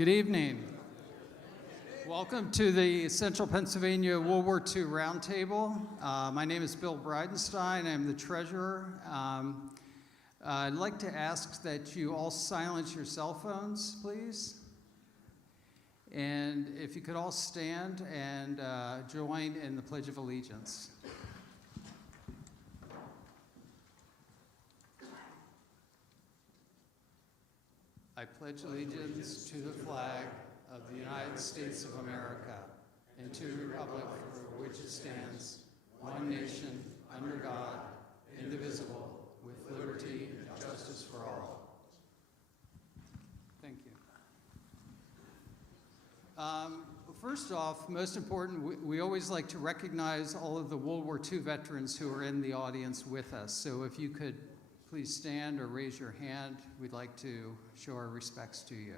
Good evening. Welcome to the Central Pennsylvania World War II Roundtable. My name is Bill Bridenstine. I'm the treasurer. I'd like to ask that you all silence your cell phones, please. And if you could all stand and join in the Pledge of Allegiance. I pledge allegiance to the flag of the United States of America and to the republic for which it stands, one nation, under God, indivisible, with liberty and justice for all. Thank you. First off, most important, we always like to recognize all of the World War II veterans who are in the audience with us. So if you could please stand or raise your hand, we'd like to show our respects to you.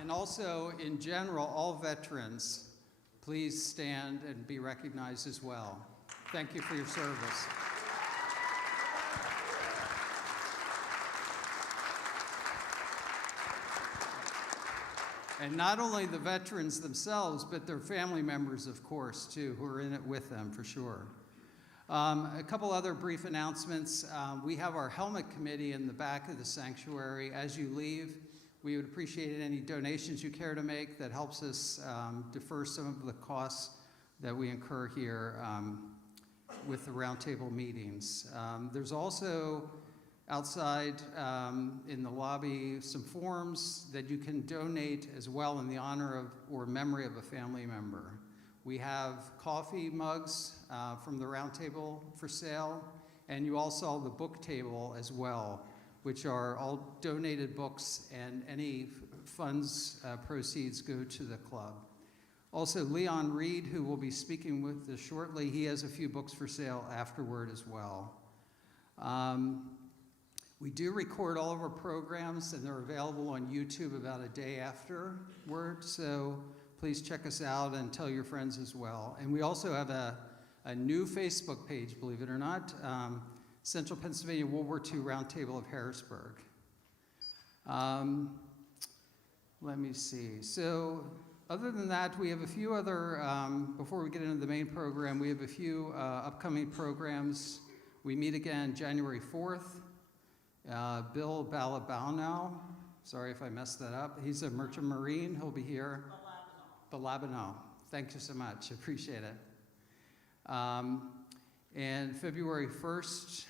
And also, in general, all veterans, please stand and be recognized as well. Thank you for your service. And not only the veterans themselves, but their family members, of course, too, who are in it with them, for sure. A couple other brief announcements. We have our helmet committee in the back of the sanctuary. As you leave, we would appreciate any donations you care to make. That helps us defer some of the costs that we incur here with the roundtable meetings. There's also outside in the lobby some forms that you can donate as well in the honor of or memory of a family member. We have coffee mugs from the roundtable for sale, and you all saw the book table as well, which are all donated books, and any funds proceeds go to the club. Also, Leon Reed, who will be speaking with us shortly, he has a few books for sale afterward as well. We do record all of our programs, and they're available on YouTube about a day afterward, so please check us out and tell your friends as well. And we also have a new Facebook page, believe it or not, Central Pennsylvania World War II Roundtable of Harrisburg. Let me see. So other than that, we have a few other, before we get into the main program, we have a few upcoming programs. We meet again January 4th. Bill Balabano, sorry if I messed that up. He's a merchant marine. He'll be here. Balabano. Thank you so much. Appreciate it. And February 1st,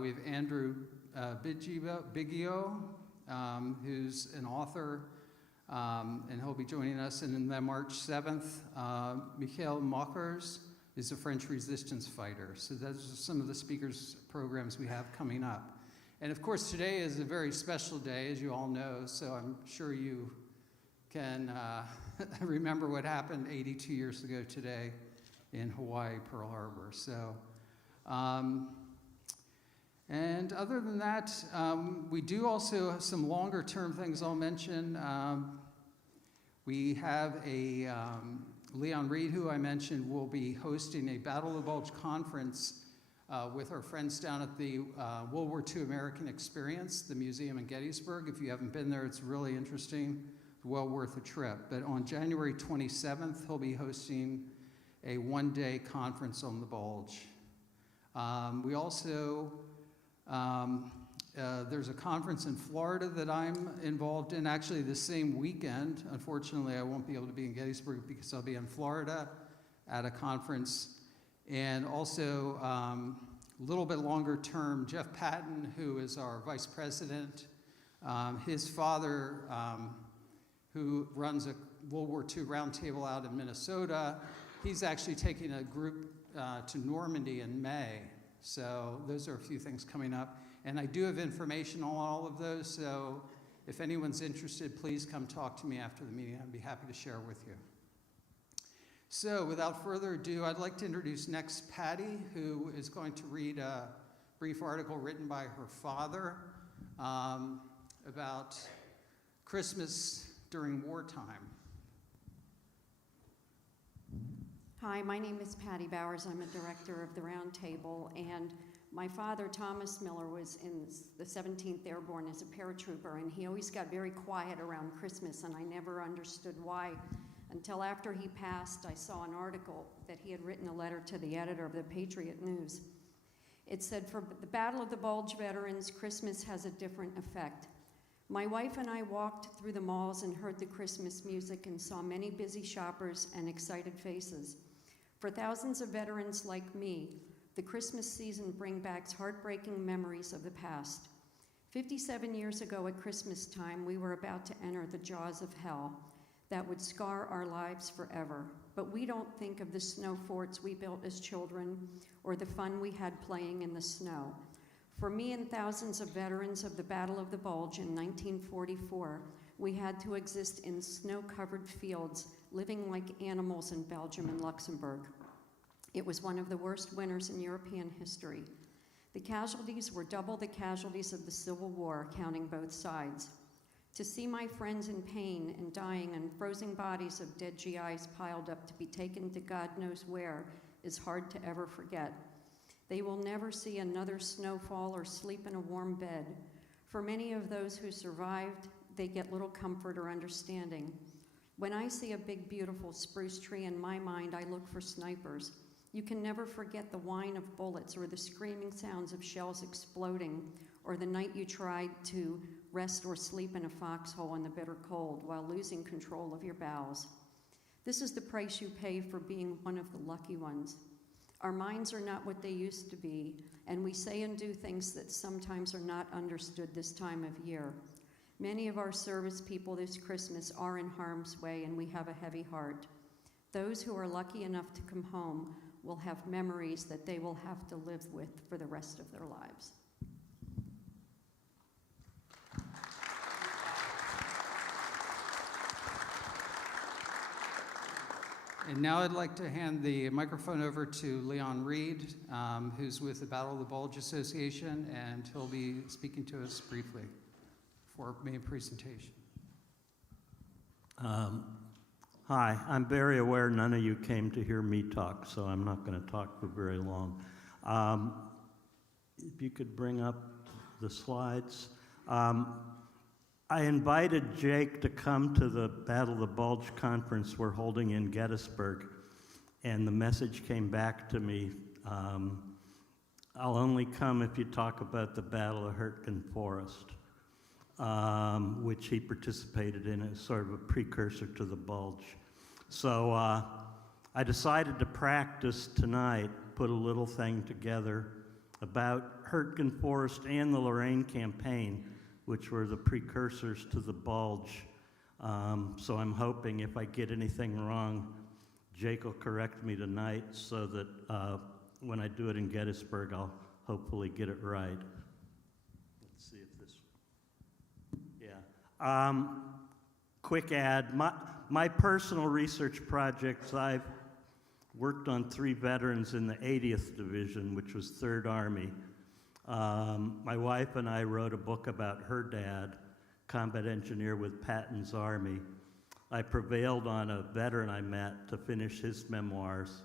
we have Andrew Biggio, who's an author, and he'll be joining us. And then March 7th, Michael Mockers is a French resistance fighter. So those are some of the speakers programs we have coming up. And of course, today is a very special day, as you all know, so I'm sure you can remember what happened 82 years ago today in Hawaii, Pearl Harbor. So, and other than that, we do also have some longer term things I'll mention. We have a, Leon Reed, who I mentioned, will be hosting a Battle of the Bulge conference with our friends down at the World War II American Experience, the museum in Gettysburg. If you haven't been there, it's really interesting, well worth a trip. But on January 27th, he'll be hosting a one-day conference on the Bulge. We also, there's a conference in Florida that I'm involved in, actually the same weekend. Unfortunately, I won't be able to be in Gettysburg because I'll be in Florida at a conference. And also, a little bit longer term, Jeff Patton, who is our vice president, his father, who runs a World War II roundtable out in Minnesota, he's actually taking a group to Normandy in May. So those are a few things coming up. And I do have information on all of those, so if anyone's interested, please come talk to me after the meeting. I'd be happy to share with you. So without further ado, I'd like to introduce next Patty, who is going to read a brief article written by her father about Christmas during wartime. Hi, my name is Patty Bowers. I'm a director of the Round Table, and my father, Thomas Miller, was in the 17th Airborne as a paratrooper, and he always got very quiet around Christmas, and I never understood why. Until after he passed, I saw an article that he had written a letter to the editor of the Patriot News. It said, "For the Battle of the Bulge veterans, Christmas has a different effect. My wife and I walked through the malls and heard the Christmas music and saw many busy shoppers and excited faces. For thousands of veterans like me, the Christmas season brings back heartbreaking memories of the past. 57 years ago at Christmas time, we were about to enter the jaws of hell that would scar our lives forever. But we don't think of the snow forts we built as children or the fun we had playing in the snow. For me and thousands of veterans of the Battle of the Bulge in 1944, we had to exist in snow-covered fields, living like animals in Belgium and Luxembourg. It was one of the worst winters in European history. The casualties were double the casualties of the Civil War, counting both sides. To see my friends in pain and dying and frozen bodies of dead GIs piled up to be taken to God knows where is hard to ever forget. They will never see another snowfall or sleep in a warm bed. For many of those who survived, they get little comfort or understanding. When I see a big, beautiful spruce tree in my mind, I look for snipers. You can never forget the whine of bullets or the screaming sounds of shells exploding or the night you tried to rest or sleep in a foxhole in the bitter cold while losing control of your bowels. This is the price you pay for being one of the lucky ones. Our minds are not what they used to be, and we say and do things that sometimes are not understood this time of year. Many of our service people this Christmas are in harm's way, and we have a heavy heart. Those who are lucky enough to come home will have memories that they will have to live with for the rest of their lives. And now I'd like to hand the microphone over to Leon Reed, who's with the Battle of the Bulge Association, and he'll be speaking to us briefly for main presentation. Hi, I'm very aware none of you came to hear me talk, so I'm not going to talk for very long. If you could bring up the slides. I invited Jake to come to the Battle of the Bulge conference we're holding in Gettysburg, and the message came back to me, I'll only come if you talk about the Battle of Hurtgen Forest, which he participated in as sort of a precursor to the Bulge. So I decided to practice tonight, put a little thing together about Hurtgen Forest and the Lorraine Campaign, which were the precursors to the Bulge. So I'm hoping if I get anything wrong, Jake will correct me tonight so that when I do it in Gettysburg, I'll hopefully get it right. Let's see if this, yeah. Quick ad, my personal research projects, I've worked on 3 veterans in the 80th Division, which was 3rd Army. My wife and I wrote a book about her dad, combat engineer with Patton's Army. I prevailed on a veteran I met to finish his memoirs,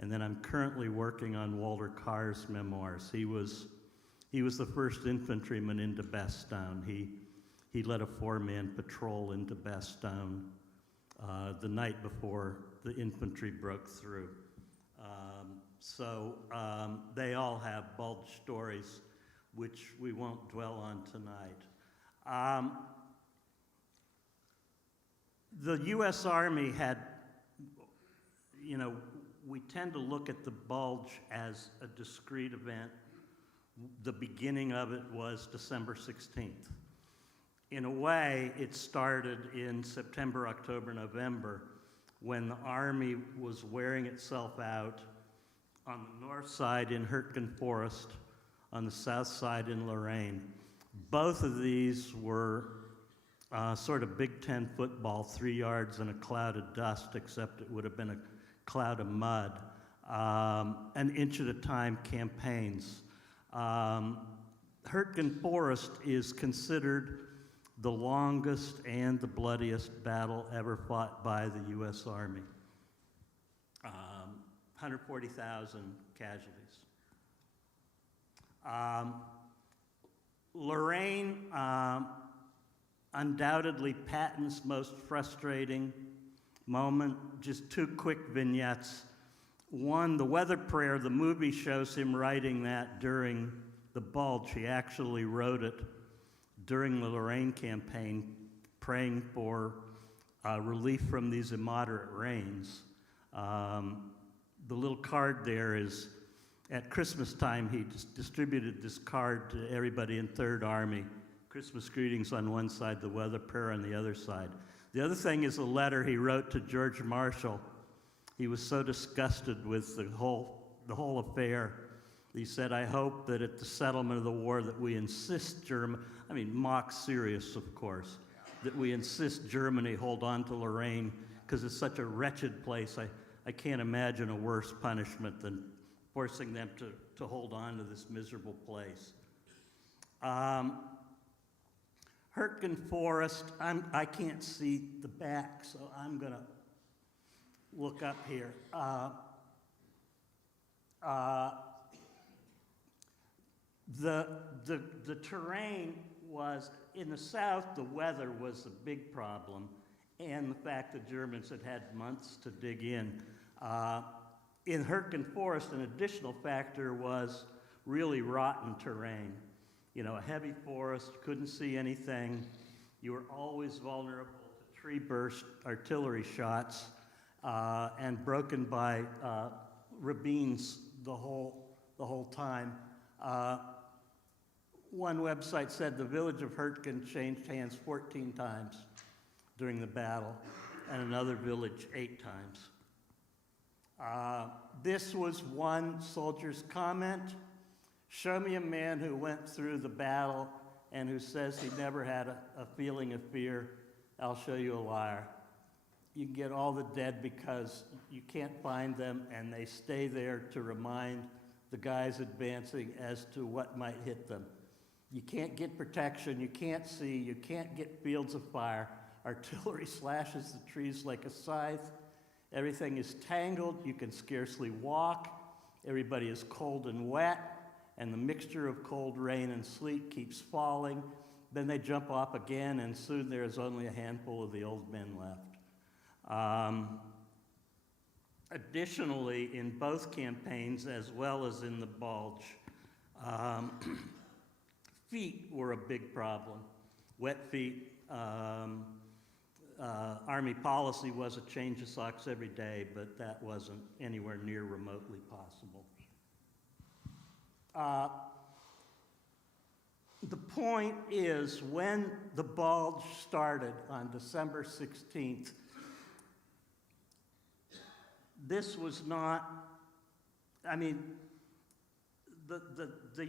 and then I'm currently working on Walter Carr's memoirs. He was the first infantryman into Bastogne. He led a 4-man patrol into Bastogne the night before the infantry broke through. So they all have Bulge stories, which we won't dwell on tonight. The U.S. Army had, we tend to look at the Bulge as a discrete event. The beginning of it was December 16th. In a way, it started in September, October, November, when the Army was wearing itself out on the north side in Hurtgen Forest, on the south side in Lorraine. Both of these were sort of Big Ten football, 3 yards in a cloud of dust, except it would have been a cloud of mud. An inch at a time campaigns. Hurtgen Forest is considered the longest and the bloodiest battle ever fought by the U.S. Army. 140,000 casualties. Lorraine, undoubtedly Patton's most frustrating moment. Just two quick vignettes. One, the weather prayer, the movie shows him writing that during the Bulge. He actually wrote it during the Lorraine campaign, praying for relief from these immoderate rains. The little card there is, at Christmas time, he distributed this card to everybody in Third Army. Christmas greetings on one side, the weather prayer on the other side. The other thing is a letter he wrote to George Marshall. He was so disgusted with the whole affair. He said, I hope that at the settlement of the war that we insist mock serious, of course, that we insist Germany hold on to Lorraine because it's such a wretched place. I can't imagine a worse punishment than forcing them to hold on to this miserable place. Hurtgen Forest, I can't see the back, so I'm going to look up here. The terrain was, in the south, the weather was a big problem, and the fact that Germans had had months to dig in. In Hurtgen Forest, an additional factor was really rotten terrain. You know, a heavy forest, couldn't see anything. You were always vulnerable to tree burst artillery shots, and broken by ravines the whole time. One website said the village of Hurtgen changed hands 14 times during the battle, and another village 8 times. This was one soldier's comment. Show me a man who went through the battle and who says he never had a feeling of fear. I'll show you a liar. You can get all the dead because you can't find them, and they stay there to remind the guys advancing as to what might hit them. You can't get protection, you can't see, you can't get fields of fire. Artillery slashes the trees like a scythe. Everything is tangled, you can scarcely walk. Everybody is cold and wet, and the mixture of cold rain and sleet keeps falling. Then they jump off again, and soon there is only a handful of the old men left. Additionally, in both campaigns, as well as in the Bulge, feet were a big problem. Wet feet. Army policy was a change of socks every day, but that wasn't anywhere near remotely possible. The point is, when the Bulge started on December 16th, this was not, the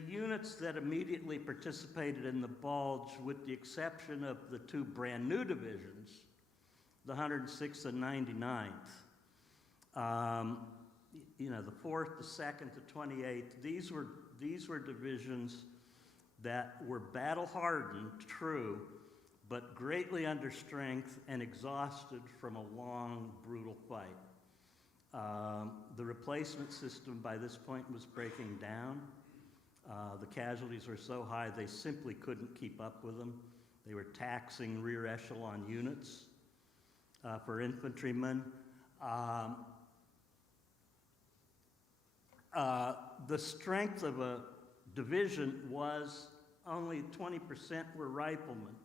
units that immediately participated in the Bulge, with the exception of the 2 brand new divisions, the 106th and 99th, the 4th, the 2nd, the 28th, these were divisions that were battle-hardened, true, but greatly under strength and exhausted from a long, brutal fight. The replacement system by this point was breaking down. The casualties were so high they simply couldn't keep up with them. They were taxing rear echelon units for infantrymen. The strength of a division was only 20% were riflemen.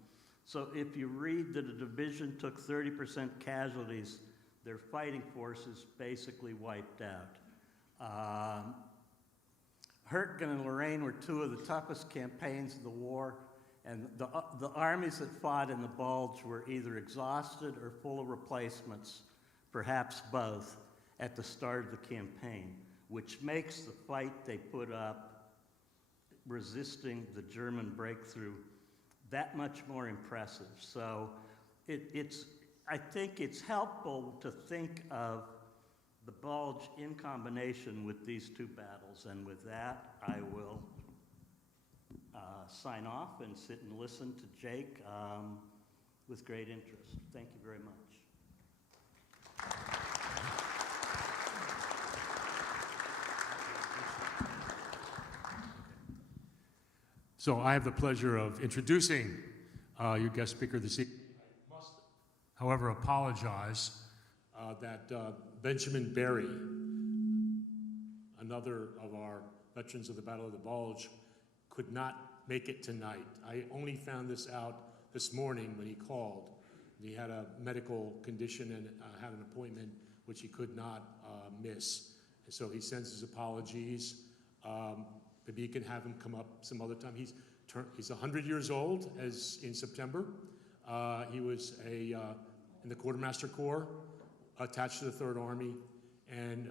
So if you read that a division took 30% casualties, their fighting forces basically wiped out. Hurtgen and Lorraine were 2 of the toughest campaigns of the war, and the armies that fought in the Bulge were either exhausted or full of replacements, perhaps both, at the start of the campaign, which makes the fight they put up resisting the German breakthrough that much more impressive. So I think it's helpful to think of the Bulge in combination with these 2 battles. And with that, I will sign off and sit and listen to Jake with great interest. Thank you very much. So I have the pleasure of introducing your guest speaker this evening. I must, however, apologize that Benjamin Berry, another of our veterans of the Battle of the Bulge, could not make it tonight. I only found this out this morning when he called. He had a medical condition and had an appointment which he could not miss. And so he sends his apologies. Maybe you can have him come up some other time. He's 100 years old as in September. He was in the Quartermaster Corps, attached to the 3rd Army, and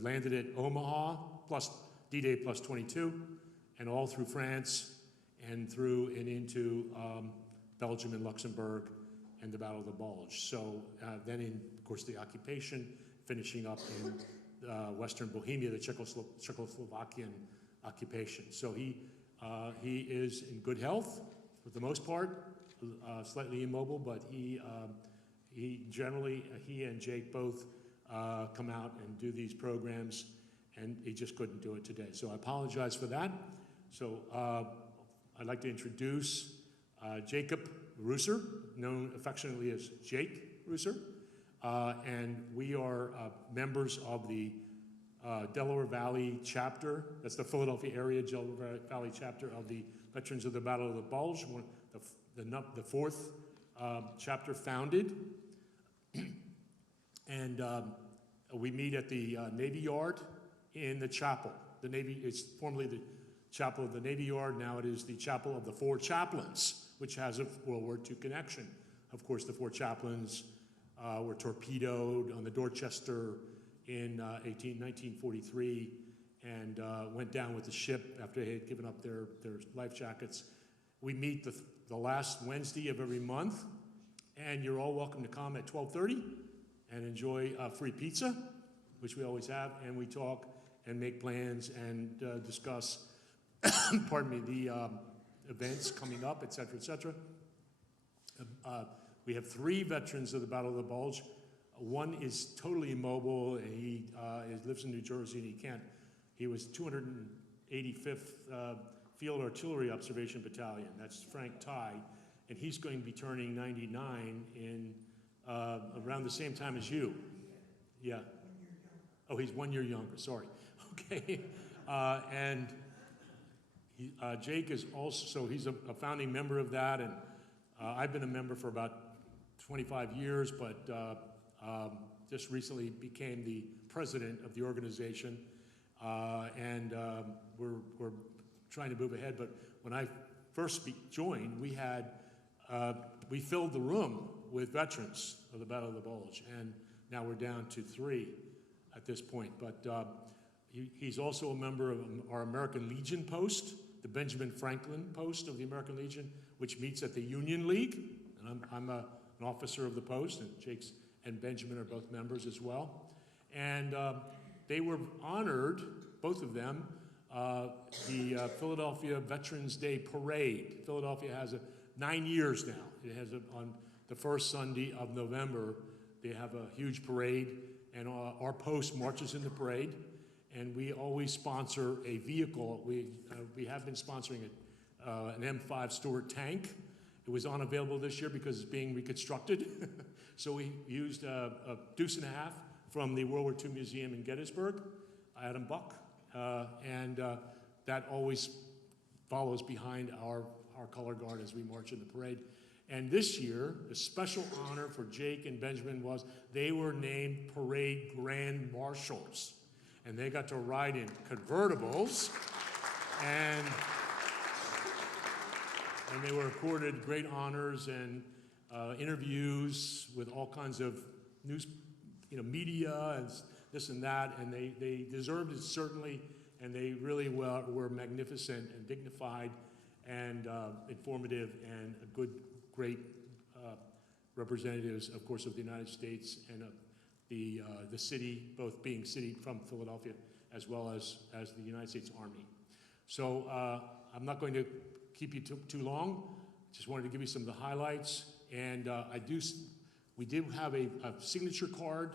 landed at Omaha, plus D-Day plus 22, and all through France, and through and into Belgium and Luxembourg, and the Battle of the Bulge. So then in, of course, the occupation, finishing up in Western Bohemia, the Czechoslovakian occupation. So he is in good health for the most part, slightly immobile, but he generally, he and Jake both come out and do these programs, and he just couldn't do it today. So I apologize for that. So I'd like to introduce Jacob Ruser, known affectionately as Jake Ruser, and we are members of the Delaware Valley chapter. That's the Philadelphia area Delaware Valley chapter of the Veterans of the Battle of the Bulge, the 4th chapter founded. And we meet at the Navy Yard in the chapel. The Navy, it's formerly the Chapel of the Navy Yard. Now it is the Chapel of the 4 Chaplains, which has a World War II connection. Of course, the 4 chaplains were torpedoed on the Dorchester in 1943 and went down with the ship after they had given up their life jackets. We meet the last Wednesday of every month, and you're all welcome to come at 12:30 and enjoy free pizza, which we always have, and we talk and make plans and discuss pardon me, the events coming up, et cetera, et cetera. We have 3 veterans of the Battle of the Bulge. One is totally immobile, and he lives in New Jersey, and he can't. He was 285th Field Artillery Observation Battalion. That's Frank Ty, and he's going to be turning 99 in around the same time as you. Yeah. Oh, he's 1 year younger. Sorry. Okay. And Jake is also, so he's a founding member of that, and I've been a member for about 25 years, but just recently became the president of the organization, and we're trying to move ahead. But when I first joined, we filled the room with veterans of the Battle of the Bulge, and now we're down to 3 at this point. But he's also a member of our American Legion post, the Benjamin Franklin post of the American Legion, which meets at the Union League, and I'm an officer of the post, and Jake's and Benjamin are both members as well. And they were honored, both of them, the Philadelphia Veterans Day Parade. Philadelphia has 9 years now. It has on the first Sunday of November, they have a huge parade, and our post marches in the parade. And we always sponsor a vehicle. We have been sponsoring an M5 Stuart tank. It was unavailable this year because it's being reconstructed. So we used a deuce and a half from the World War II Museum in Gettysburg, Adam Buck, and that always follows behind our color guard as we march in the parade. And this year, the special honor for Jake and Benjamin was they were named Parade Grand Marshals. And they got to ride in convertibles, and they were accorded great honors and interviews with all kinds of news, media and this and that, and they deserved it certainly, and they really were magnificent and dignified and informative and great representatives, of course, of the United States and of the city, both being city from Philadelphia, as well as the United States Army. So I'm not going to keep you too long. Just wanted to give you some of the highlights. And we do have a signature card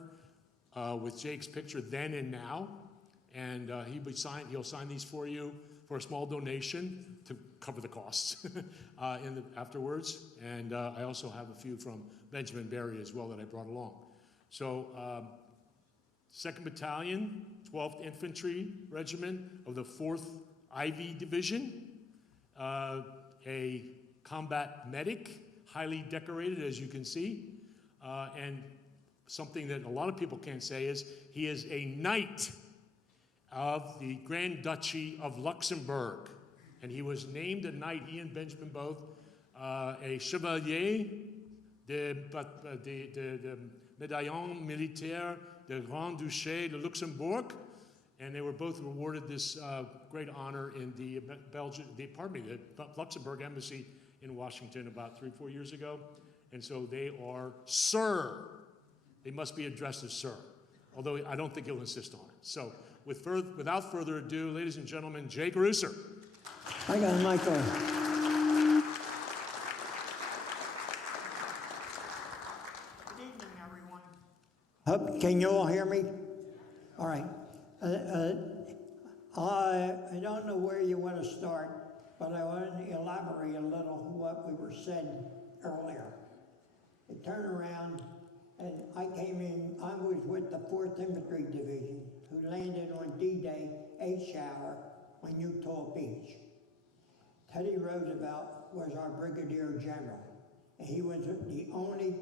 with Jake's picture then and now. And he'll sign these for you. for a small donation to cover the costs afterwards. And I also have a few from Benjamin Berry as well that I brought along. So 2nd Battalion, 12th Infantry Regiment of the 4th IV Division, a combat medic, highly decorated as you can see, and something that a lot of people can't say is he is a knight of the Grand Duchy of Luxembourg. And he was named a knight, he and Benjamin both, a chevalier de médaillon militaire de Grand Duché de Luxembourg. And they were both awarded this great honor in the Luxembourg Embassy in Washington about 3-4 years ago. And so they are Sir. They must be addressed as Sir, although I don't think he'll insist on it. So without further ado, ladies and gentlemen, Jake Ruser. I got a mic on. Good evening, everyone. Can you all hear me? All right. I don't know where you want to start, but I want to elaborate a little what we were said earlier. I turned around and I came in, I was with the 4th Infantry Division, who landed on D-Day, a shower on Utah Beach. Teddy Roosevelt was our Brigadier General, and he was the only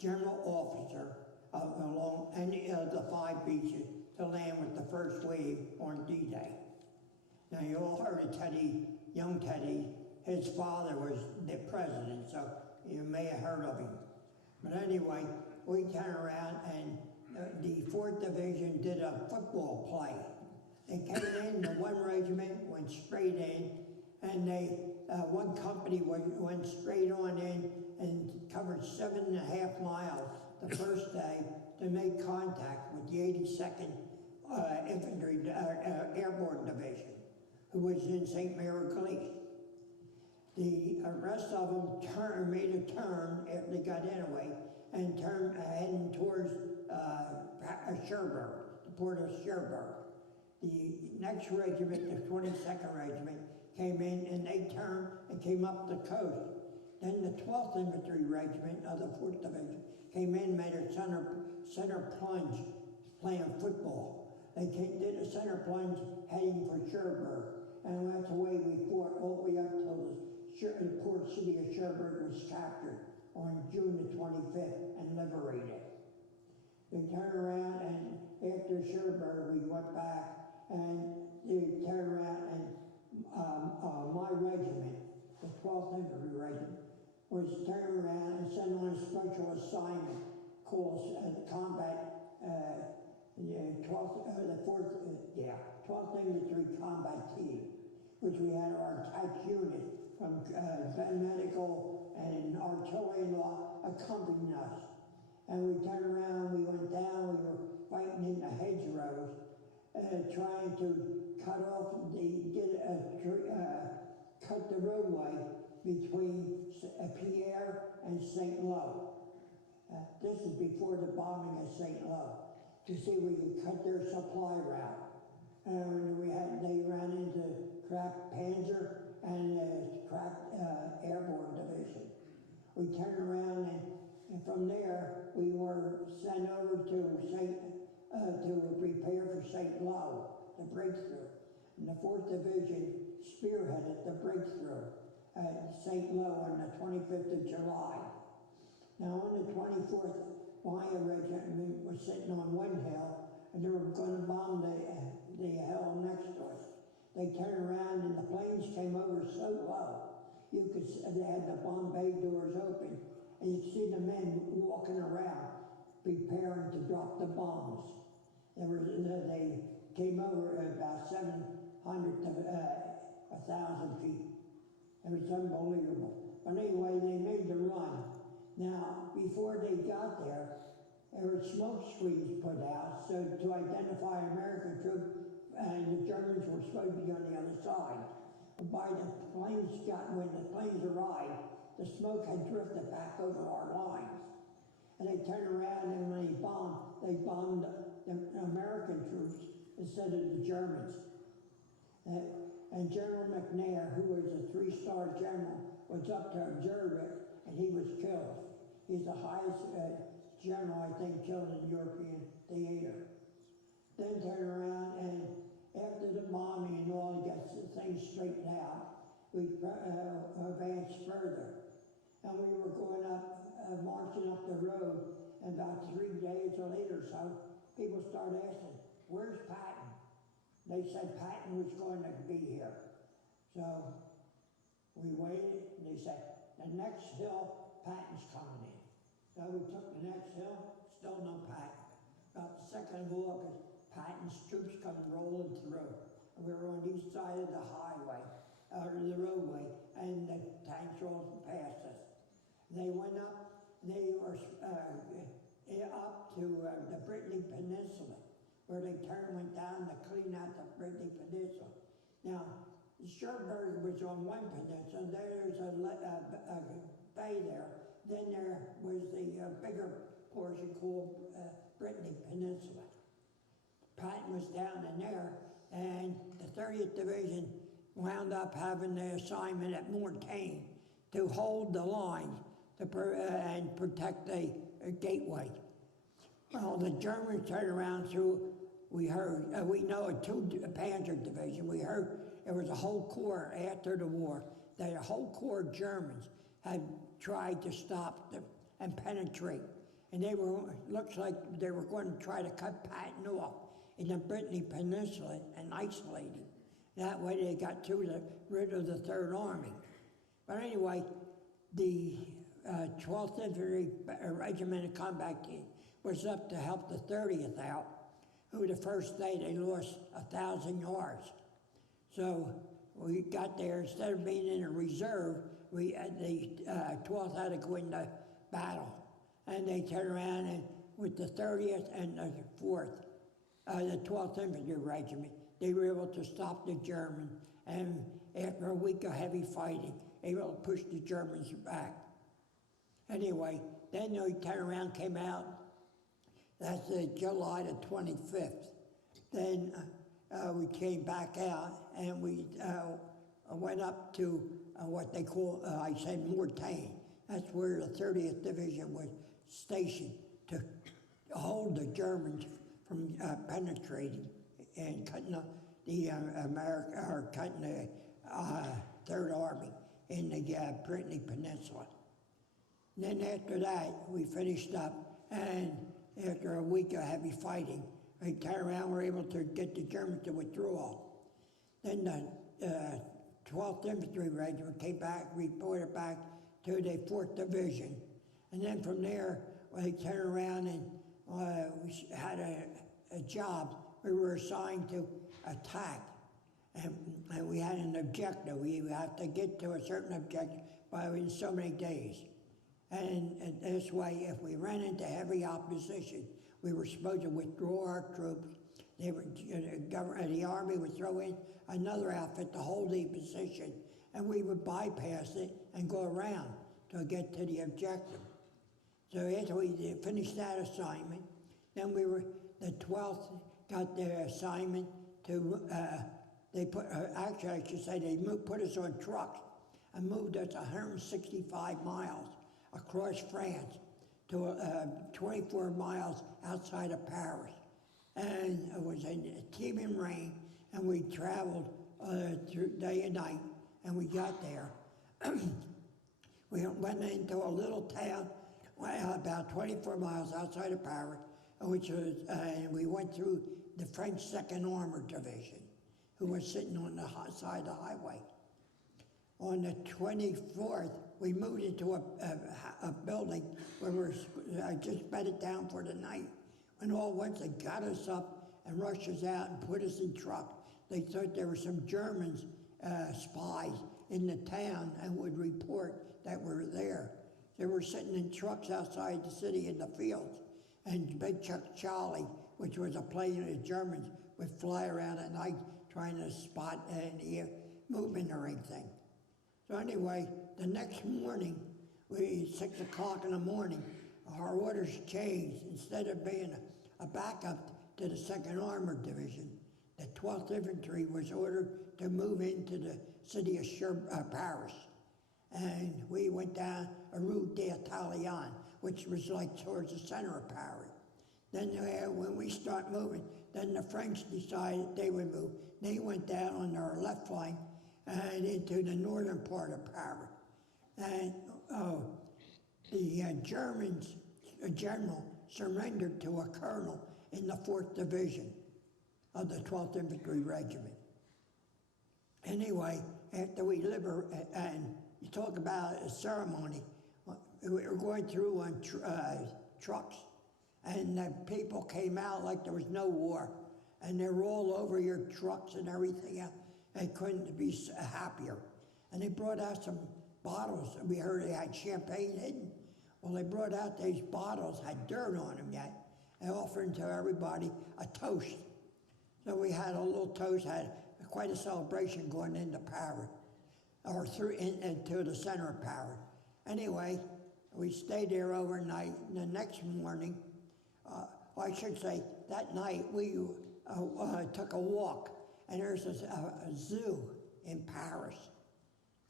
general officer along any of the 5 beaches to land with the first wave on D-Day. Now you all heard of Teddy, young Teddy. His father was the president, so you may have heard of him. But anyway, we turned around and the 4th Division did a football play. They came in, the 1 regiment went straight in, and one company went straight on in and covered 7.5 miles the first day to make contact with the 82nd Infantry Airborne Division, who was in St. Mary Glees. The rest of them made a turn after they got in away and turned heading towards Cherbourg, the port of Cherbourg. The next regiment, the 22nd Regiment, came in and they turned and came up the coast. Then the 12th Infantry Regiment of the 4th Division came in, made a center plunge playing football. They did a center plunge heading for Cherbourg. And that's the way we fought all the way up till the port city of Cherbourg was captured on June the 25th and liberated. We turned around and after Cherbourg we went back and they turned around and my regiment, the 12th Infantry Regiment, was turned around and sent on a special assignment called Combat 12th Infantry Combat Team, which we had our attached unit from medical and artillery law accompanying us. And we turned around, we went down, we were fighting in the hedgerows, trying to cut the roadway between Pierre and St. Lo. This is before the bombing of St. Lo, to see if we could cut their supply route. And they ran into cracked Panzer and cracked Airborne Division. We turned around and from there we were sent over to prepare for St. Lo, the breakthrough. And the 4th Division spearheaded the breakthrough at St. Lo on the 25th of July. Now on the 24th, my regiment was sitting on one hill and they were going to bomb the hill next to us. They turned around and the planes came over so low. You could see they had the bomb bay doors open and you'd see the men walking around preparing to drop the bombs. They came over at about 700 to 1,000 feet. It was unbelievable. But anyway, they made the run. Now, before they got there were smoke screens put out so to identify American troops, and the Germans were supposed to be on the other side. But when the planes arrived, the smoke had drifted back over our lines. And they turned around and when they bombed the American troops instead of the Germans. and General McNair, who was a 3-star general, was up to observe it, and he was killed. He's the highest general, I think, killed in European theater. Then turn around, and after the bombing and all, to get things straightened out, we advanced further. And we were going up, marching up the road, and about 3 days later or so, people started asking, where's Patton? They said Patton was going to be here. So we waited, and they said, the next hill, Patton's coming in. So we took the next hill, still no Patton. About the 2nd of August, Patton's troops come rolling through. And we were on the east side of the highway, or the roadway, and the tanks rolled past us. They went up, they were up to the Brittany Peninsula, where they went down to clean out the Brittany Peninsula. Now, Cherbourg was on one peninsula, there's a bay there. Then there was the bigger portion called Brittany Peninsula. Patton was down in there, and the 30th Division wound up having the assignment at Mortain to hold the lines and protect the gateway. Well, the Germans turned around through, we know a 2 Panzer Division, we heard it was a whole corps after the war, that a whole corps of Germans had tried to stop them and penetrate. And they were, looks like they were going to try to cut Patton off in the Brittany Peninsula and isolate him. That way they got rid of the 3rd Army. But anyway, the 12th Infantry Regiment of Combat Team was up to help the 30th out, who the first day they lost 1,000 yards. So we got there, instead of being in a reserve, the 12th had to go into battle. And they turned around and with the 30th and the 4th, the 12th Infantry Regiment, they were able to stop the Germans, and after a week of heavy fighting, able to push the Germans back. Anyway, then they turned around, came out, that's July the 25th. Then we came back out, and we went up to what they call, I said Mortain. That's where the 30th Division was stationed to hold the Germans from penetrating and cutting cutting the 3rd Army in the Brittany Peninsula. And then after that, we finished up, and after a week of heavy fighting, we turned around, we were able to get the Germans to withdraw. Then the 12th Infantry Regiment came back, reported back to the 4th Division. And then from there, we turned around and we had a job. We were assigned to attack, and we had an objective. We have to get to a certain objective in so many days. And this way, if we ran into heavy opposition, we were supposed to withdraw our troops. The Army would throw in another outfit to hold the position, and we would bypass it and go around to get to the objective. So after we finished that assignment, then the 12th got their assignment to, actually I should say they put us on trucks and moved us 165 miles across France to 24 miles outside of Paris. And it was in teeming rain, and we traveled through day and night, and we got there. We went into a little town about 24 miles outside of Paris, which was, and we went through the French 2nd Armored Division, who was sitting on the side of the highway. On the 24th, we moved into a building where I just bedded down for the night. And all once they got us up and rushed us out and put us in trucks, they thought there were some Germans spies in the town and would report that we're there. They were sitting in trucks outside the city in the fields, and Big Chuck Charlie, which was a plane of the Germans, would fly around at night trying to spot any movement or anything. So anyway, the next morning, 6 o'clock in the morning, our orders changed. Instead of being a backup to the 2nd Armored Division, the 12th Infantry was ordered to move into the city of Paris. And we went down a Rue d'Italian, which was like towards the center of Paris. Then when we start moving, then the French decided they would move. They went down on our left flank and into the northern part of Paris. And the Germans, a general, surrendered to a colonel in the 4th Division of the 12th Infantry Regiment. Anyway, after we liberated, and you talk about a ceremony, we were going through on trucks, and the people came out like there was no war, and they were all over your trucks and everything else. They couldn't be happier. And they brought out some bottles. We heard they had champagne hidden. Well, they brought out these bottles, had dirt on them yet, and offered to everybody a toast. So we had a little toast, had quite a celebration going into Paris, or through into the center of Paris. Anyway, we stayed there overnight, and the next morning, I should say, that night we took a walk, and there's a zoo in Paris,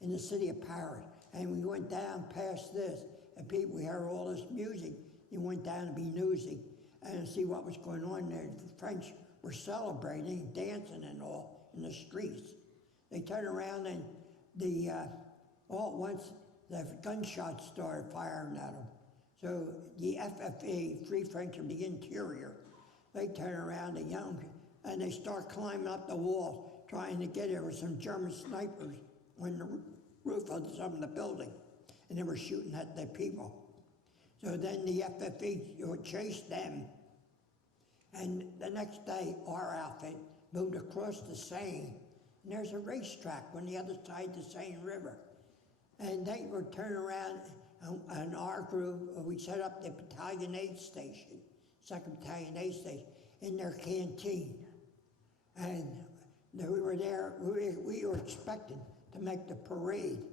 in the city of Paris, and we went down past this, and people, we heard all this music. You went down to be newsy and see what was going on there. The French were celebrating, dancing and all in the streets. They turned around and all at once the gunshots started firing at them. So the FFA, Free French of the Interior, they turn around and they start climbing up the wall, trying to get there with some German snipers on the roof of some of the building, and they were shooting at the people. So then the FFA chased them, and the next day our outfit moved across the Seine, and there's a racetrack on the other side of the Seine River. And they were turning around, and our group, we set up the battalion aid station, 2nd Battalion Aid Station, in their canteen. And we were there, we were expected to make the parade,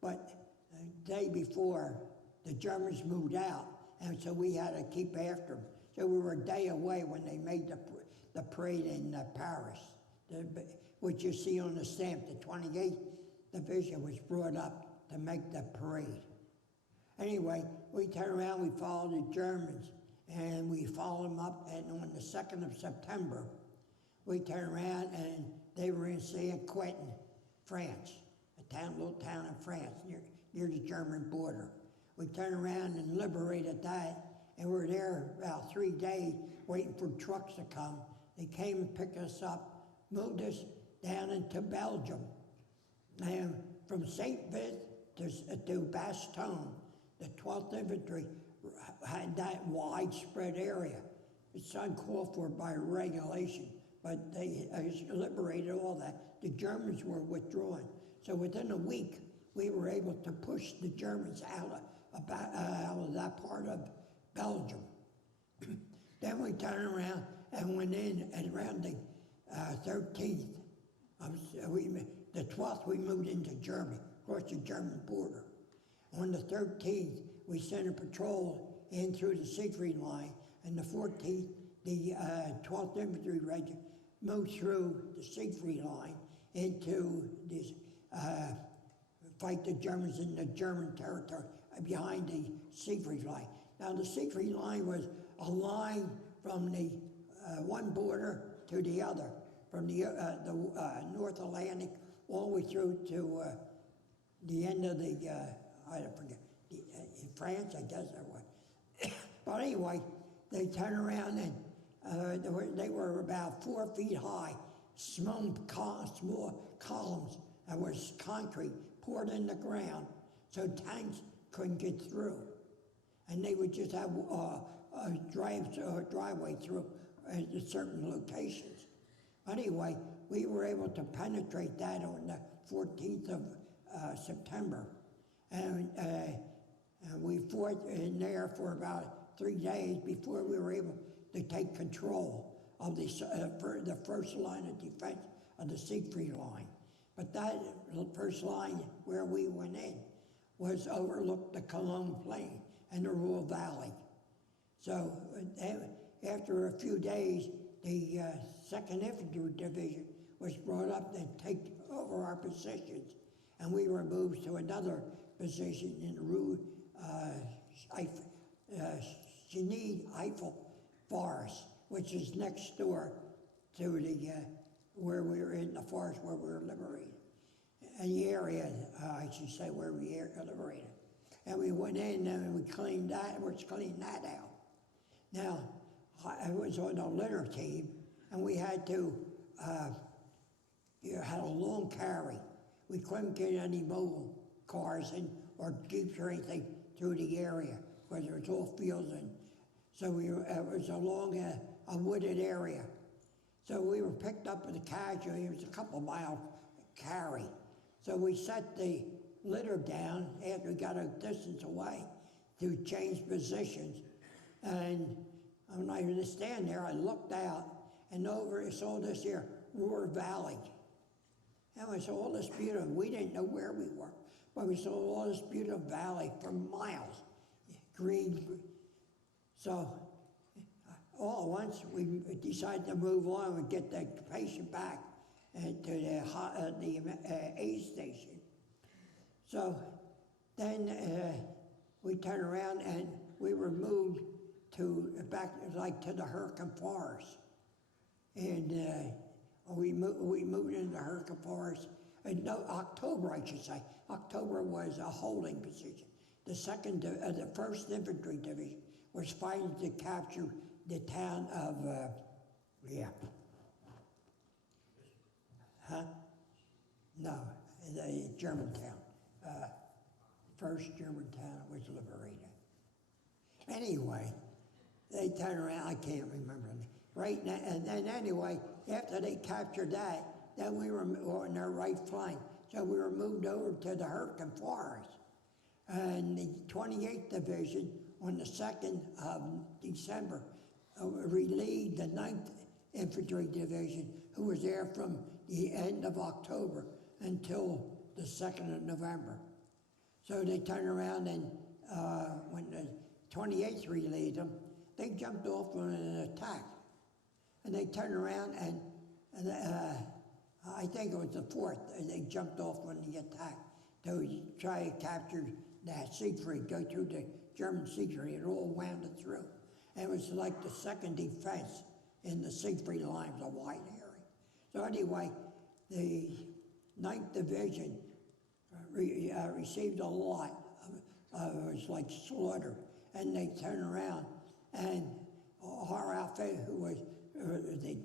but the day before, the Germans moved out, and so we had to keep after them. So we were a day away when they made the parade in Paris, which you see on the stamp. The 28th Division was brought up to make the parade. Anyway, we turned around, we followed the Germans, and we followed them up, and on the 2nd of September, we turned around, and they were in Saint-Quentin, France, little town in France, near the German border. We turned around and liberated that, and we were there about 3 days waiting for trucks to come. They came and picked us up, moved us down into Belgium. And from Saint-Vith to Bastogne, the 12th Infantry had that widespread area. It's uncalled for by regulation, but they liberated all that. The Germans were withdrawing. So within a week, we were able to push the Germans out of that part of Belgium. Then we turned around and went in, and around the 13th, the 12th we moved into Germany, across the German border. On the 13th, we sent a patrol in through the Siegfried Line, and the 14th, the 12th Infantry Regiment moved through the Siegfried Line into this, fight the Germans in the German territory behind the Siegfried Line. Now the Siegfried Line was a line from the one border to the other, from the North Atlantic all the way through to the end of the, I forget, France, I guess that was. But anyway, they turned around and they were about 4 feet high, small columns that was concrete poured in the ground so tanks couldn't get through. And they would just have a driveway through at certain locations. Anyway, we were able to penetrate that on the 14th of September. And we fought in there for about 3 days before we were able to take control of the first line of defense of the Siegfried Line. But that first line where we went in was overlooked the Cologne Plain and the Ruhr Valley. So after a few days, the 2nd Infantry Division was brought up to take over our positions, and we were moved to another position in Cheney Eiffel Forest, which is next door to the where we were in the forest where we were liberated, and the area, I should say, where we were liberated. And we went in and we cleaned that, and we're cleaning that out. Now, I was on the litter team, and we had to, had a long carry. We couldn't get any mobile cars or jeeps or anything through the area because it was all fields, and so it was along a wooded area. So we were picked up with a casualty. It was a couple mile carry. So we set the litter down after we got a distance away to change positions. And when I was standing there, I looked out and over, I saw this here, Ruhr Valley. And we saw all this beautiful, we didn't know where we were, but we saw all this beautiful valley for miles, green. So all at once, we decided to move on and get the patient back to the aid station. So then we turned around and we were moved back to the Hurricane Forest. And we moved into the Hurricane Forest in October, I should say. October was a holding position. The first Infantry Division was fighting to capture the town of, No, the Germantown. First Germantown was liberated. Anyway, they turned around, I can't remember. Right now, and then anyway, after they captured that, then we were on their right flank. So we were moved over to the Hurricane Forest. And the 28th Division on the 2nd of December relieved the 9th Infantry Division, who was there from the end of October until the 2nd of November. So they turned around and when the 28th relieved them, they jumped off on an attack. And they turned around and I think it was the 4th, they jumped off on the attack to try to capture that Siegfried, go through the German Siegfried. It all wound it through. And it was like the second defense in the Siegfried line, was a wide area. So anyway, the 9th Division received a lot of it was like slaughtered. And they turned around and our outfit, who was the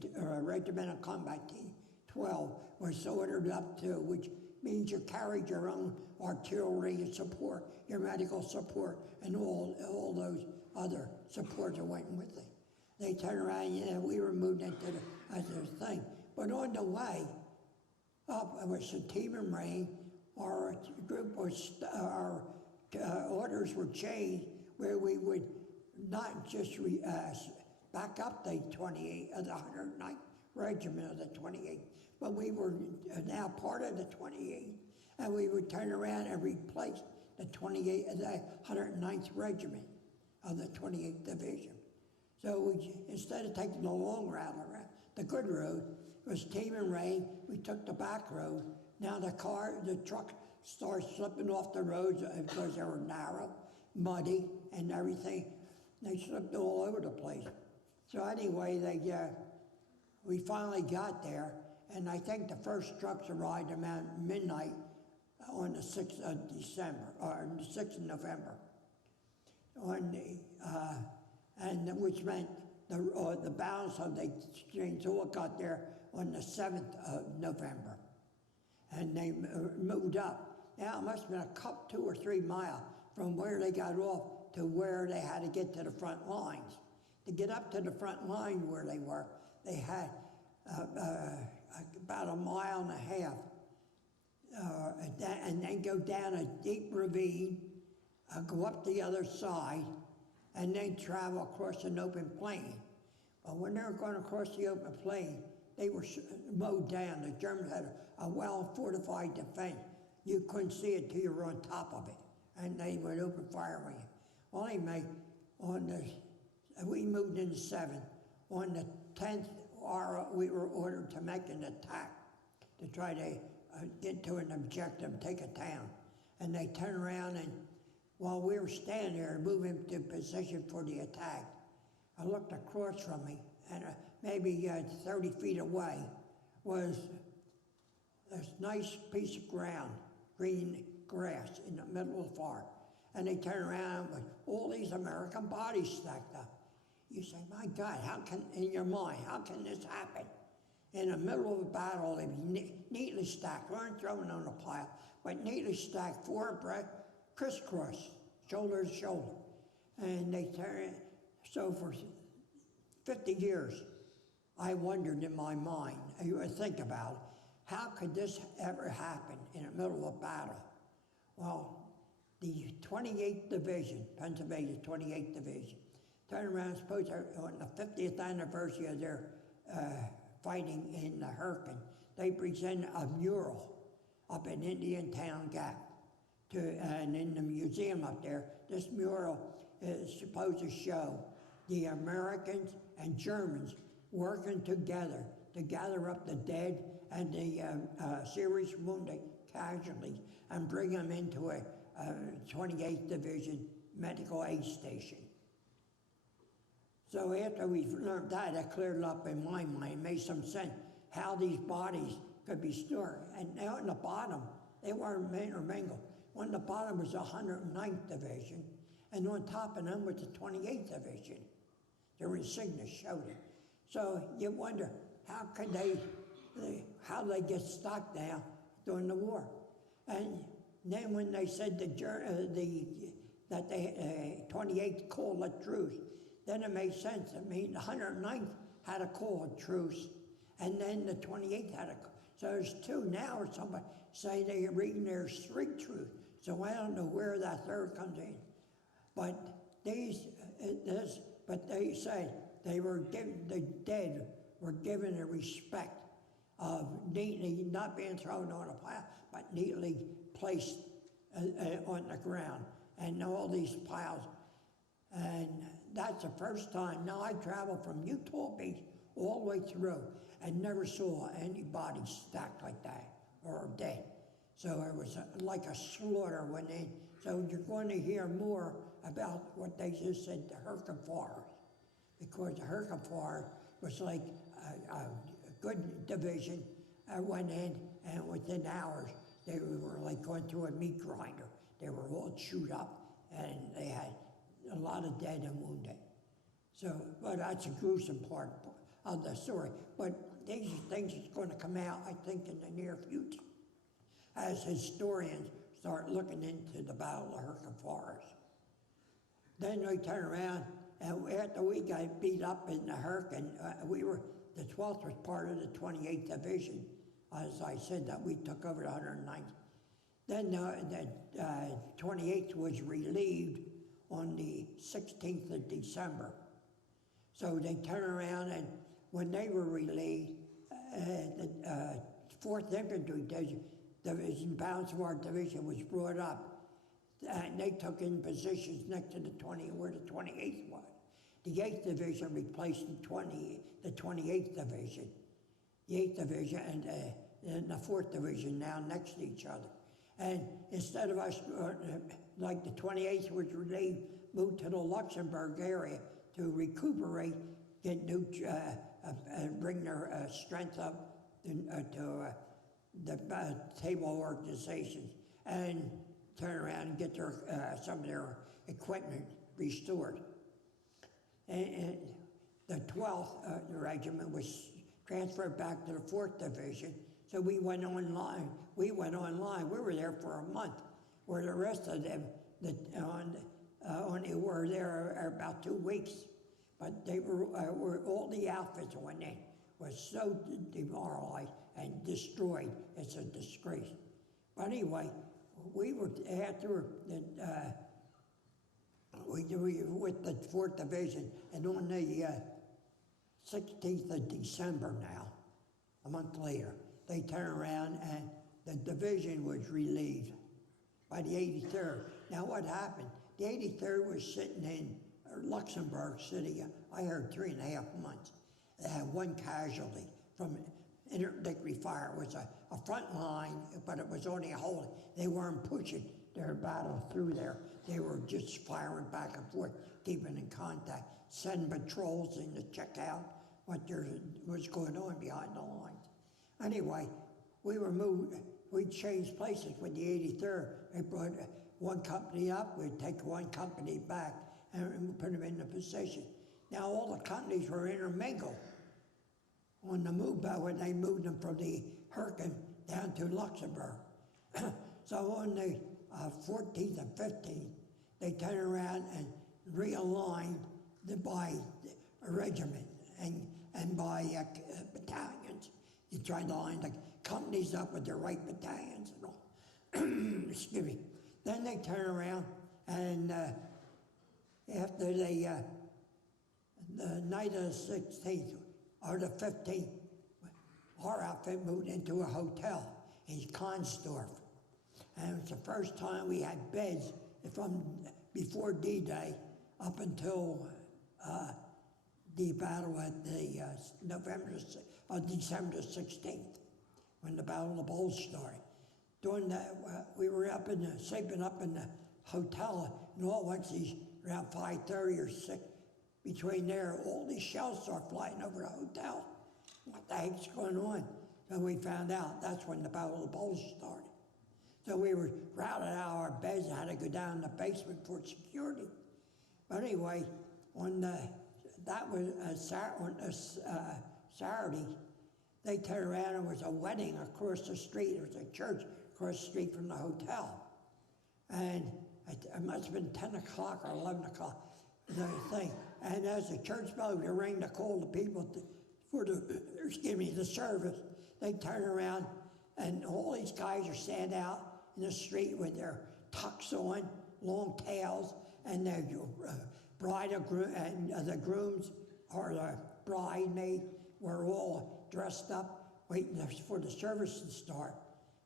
Regimental Combat Team 12, was ordered up to, which means you carried your own artillery support, your medical support, and all those other supports that went with it. They turned around, and we were moved into the thing. But on the way up, it was the team in rain. Our group was, our orders were changed where we would not just back up the 28th, the 109th Regiment of the 28th, but we were now part of the 28th, and we would turn around and replace the 28th, the 109th Regiment of the 28th Division. So instead of taking the long route around, the good road was team and rain. We took the back road. Now the truck started slipping off the roads because they were narrow, muddy, and everything. They slipped all over the place. So anyway, we finally got there, and I think the first trucks arrived around midnight on the 6th of December, or the 6th of November. Which meant the balance of the exchange all got there on the 7th of November. And they moved up. Now it must have been a 2 or 3 miles from where they got off to where they had to get to the front lines. To get up to the front line where they were, they had about 1.5 miles, and then go down a deep ravine, go up the other side, and then travel across an open plain. But when they were going across the open plain, they were mowed down. The Germans had a well-fortified defense. You couldn't see it till you were on top of it, and they would open fire on you. Well, anyway, we moved in the 7th. On the 10th, we were ordered to make an attack to try to get to an objective, take a town. And they turned around, and while we were standing there moving to position for the attack, I looked across from me, and maybe 30 feet away was this nice piece of ground, green grass in the middle of the farm. And they turned around with all these American bodies stacked up. You say, my God, how can, in your mind, how can this happen? In the middle of a battle, they were neatly stacked, weren't thrown on a pile, but neatly stacked, 4 abreast, crisscross, shoulder to shoulder. And they turned, so for 50 years, I wondered in my mind, you would think about it, how could this ever happen in the middle of a battle? Well, the 28th Division, Pennsylvania's 28th Division, turned around, supposed to, on the 50th anniversary of their fighting in the Hurricane, they presented a mural up in Indian Town Gap. And in the museum up there, this mural is supposed to show the Americans and Germans working together to gather up the dead and the serious wounded casualties and bring them into a 28th Division medical aid station. So after we learned that, it cleared up in my mind, made some sense how these bodies could be stored. And now in the bottom, they weren't intermingled. On the bottom was the 109th Division, and on top of them was the 28th Division. Their insignia showed it. So you wonder, how could how they get stuck now during the war? And then when they said that the 28th called a truce, then it made sense. I mean, the 109th had a call a truce, and then the 28th had a call. So there's 2 now, or somebody say they're reading there's 3 truths. So I don't know where that 3rd comes in. But they say they were given, the dead were given a respect of neatly not being thrown on a pile, but neatly placed on the ground, and all these piles. And that's the first time. Now I traveled from Utah Beach all the way through and never saw anybody stacked like that or dead. So it was like a slaughter when they, so you're going to hear more about what they just said, the Hurricane Forest, because the Hurricane Forest was like a good division. I went in, and within hours, they were like going through a meat grinder. They were all chewed up, and they had a lot of dead and wounded. So, but that's a gruesome part of the story. But these are things that's going to come out, I think, in the near future, as historians start looking into the Battle of Hurricane Forest. Then we turn around, and after we got beat up in the hurricane, the 12th was part of the 28th Division. As I said, that we took over the 109th. Then the 28th was relieved on the 16th of December. So they turned around, and when they were relieved, the 4th Infantry Division, Balance of our Division, was brought up. And they took in positions next to where the 28th was. The 8th Division replaced the 28th Division. The 8th Division and the 4th Division now next to each other. And instead of us, like the 28th was relieved, moved to the Luxembourg area to recuperate, get new, bring their strength up to the table organizations, and turn around and get their some of their equipment restored. And the 12th regiment was transferred back to the 4th Division, so we went online. We were there for a month, where the rest of them only were there about 2 weeks. But they were all the outfits went in was so demoralized and destroyed. It's a disgrace. But anyway, we were after we with the 4th Division, and on the 16th of December now, a month later, they turned around and the division was relieved by the 83rd. Now what happened? The 83rd was sitting in Luxembourg City, I heard 3.5 months. They had 1 casualty from interdictory fire. It was a a front line, but it was only a hold. They weren't pushing their battle through there. They were just firing back and forth, keeping in contact, sending patrols in to check out what there was going on behind the lines. Anyway, we were moved, we changed places with the 83rd. They brought one company up, we'd take one company back and put them in the position. Now all the companies were intermingled on the move when they moved them from the Hurricane down to Luxembourg. So on the 14th and 15th, they turned around and realigned by regiment and by battalions. You tried to line the companies up with their right battalions and all. Excuse me. Then they turn around and after the night of the 16th or the 15th, our outfit moved into a hotel in Consdorf. And it was the first time we had beds from before D-Day up until the battle at the December 16th, when the Battle of the Bulge started. During that, we were sleeping up in the hotel, and all once around 5:30 or 6, between there, all these shells start flying over the hotel. What the heck's going on? So we found out that's when the Battle of the Bulge started. So we were routed out of our beds and had to go down in the basement for security. But anyway, that was Saturday, they turned around and there was a wedding across the street. There was a church across the street from the hotel. And it must have been 10 o'clock or 11 o'clock, the thing. And as the church bell rang to call the people for the service, they turn around and all these guys are standing out in the street with their tucks on, long tails, and their bride and the grooms or the bridesmaid were all dressed up, waiting for the service to start.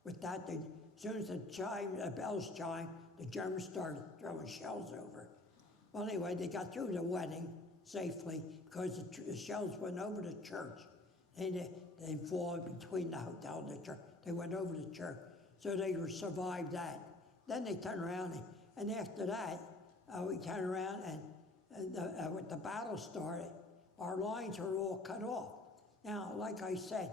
With that, as soon as the bells chimed, the Germans started throwing shells over. Well, anyway, they got through the wedding safely because the shells went over the church. They didn't fall between the hotel and the church. They went over the church. So they survived that. Then they turned around, and after that, we turned around, and when the battle started, our lines were all cut off. Now, like I said,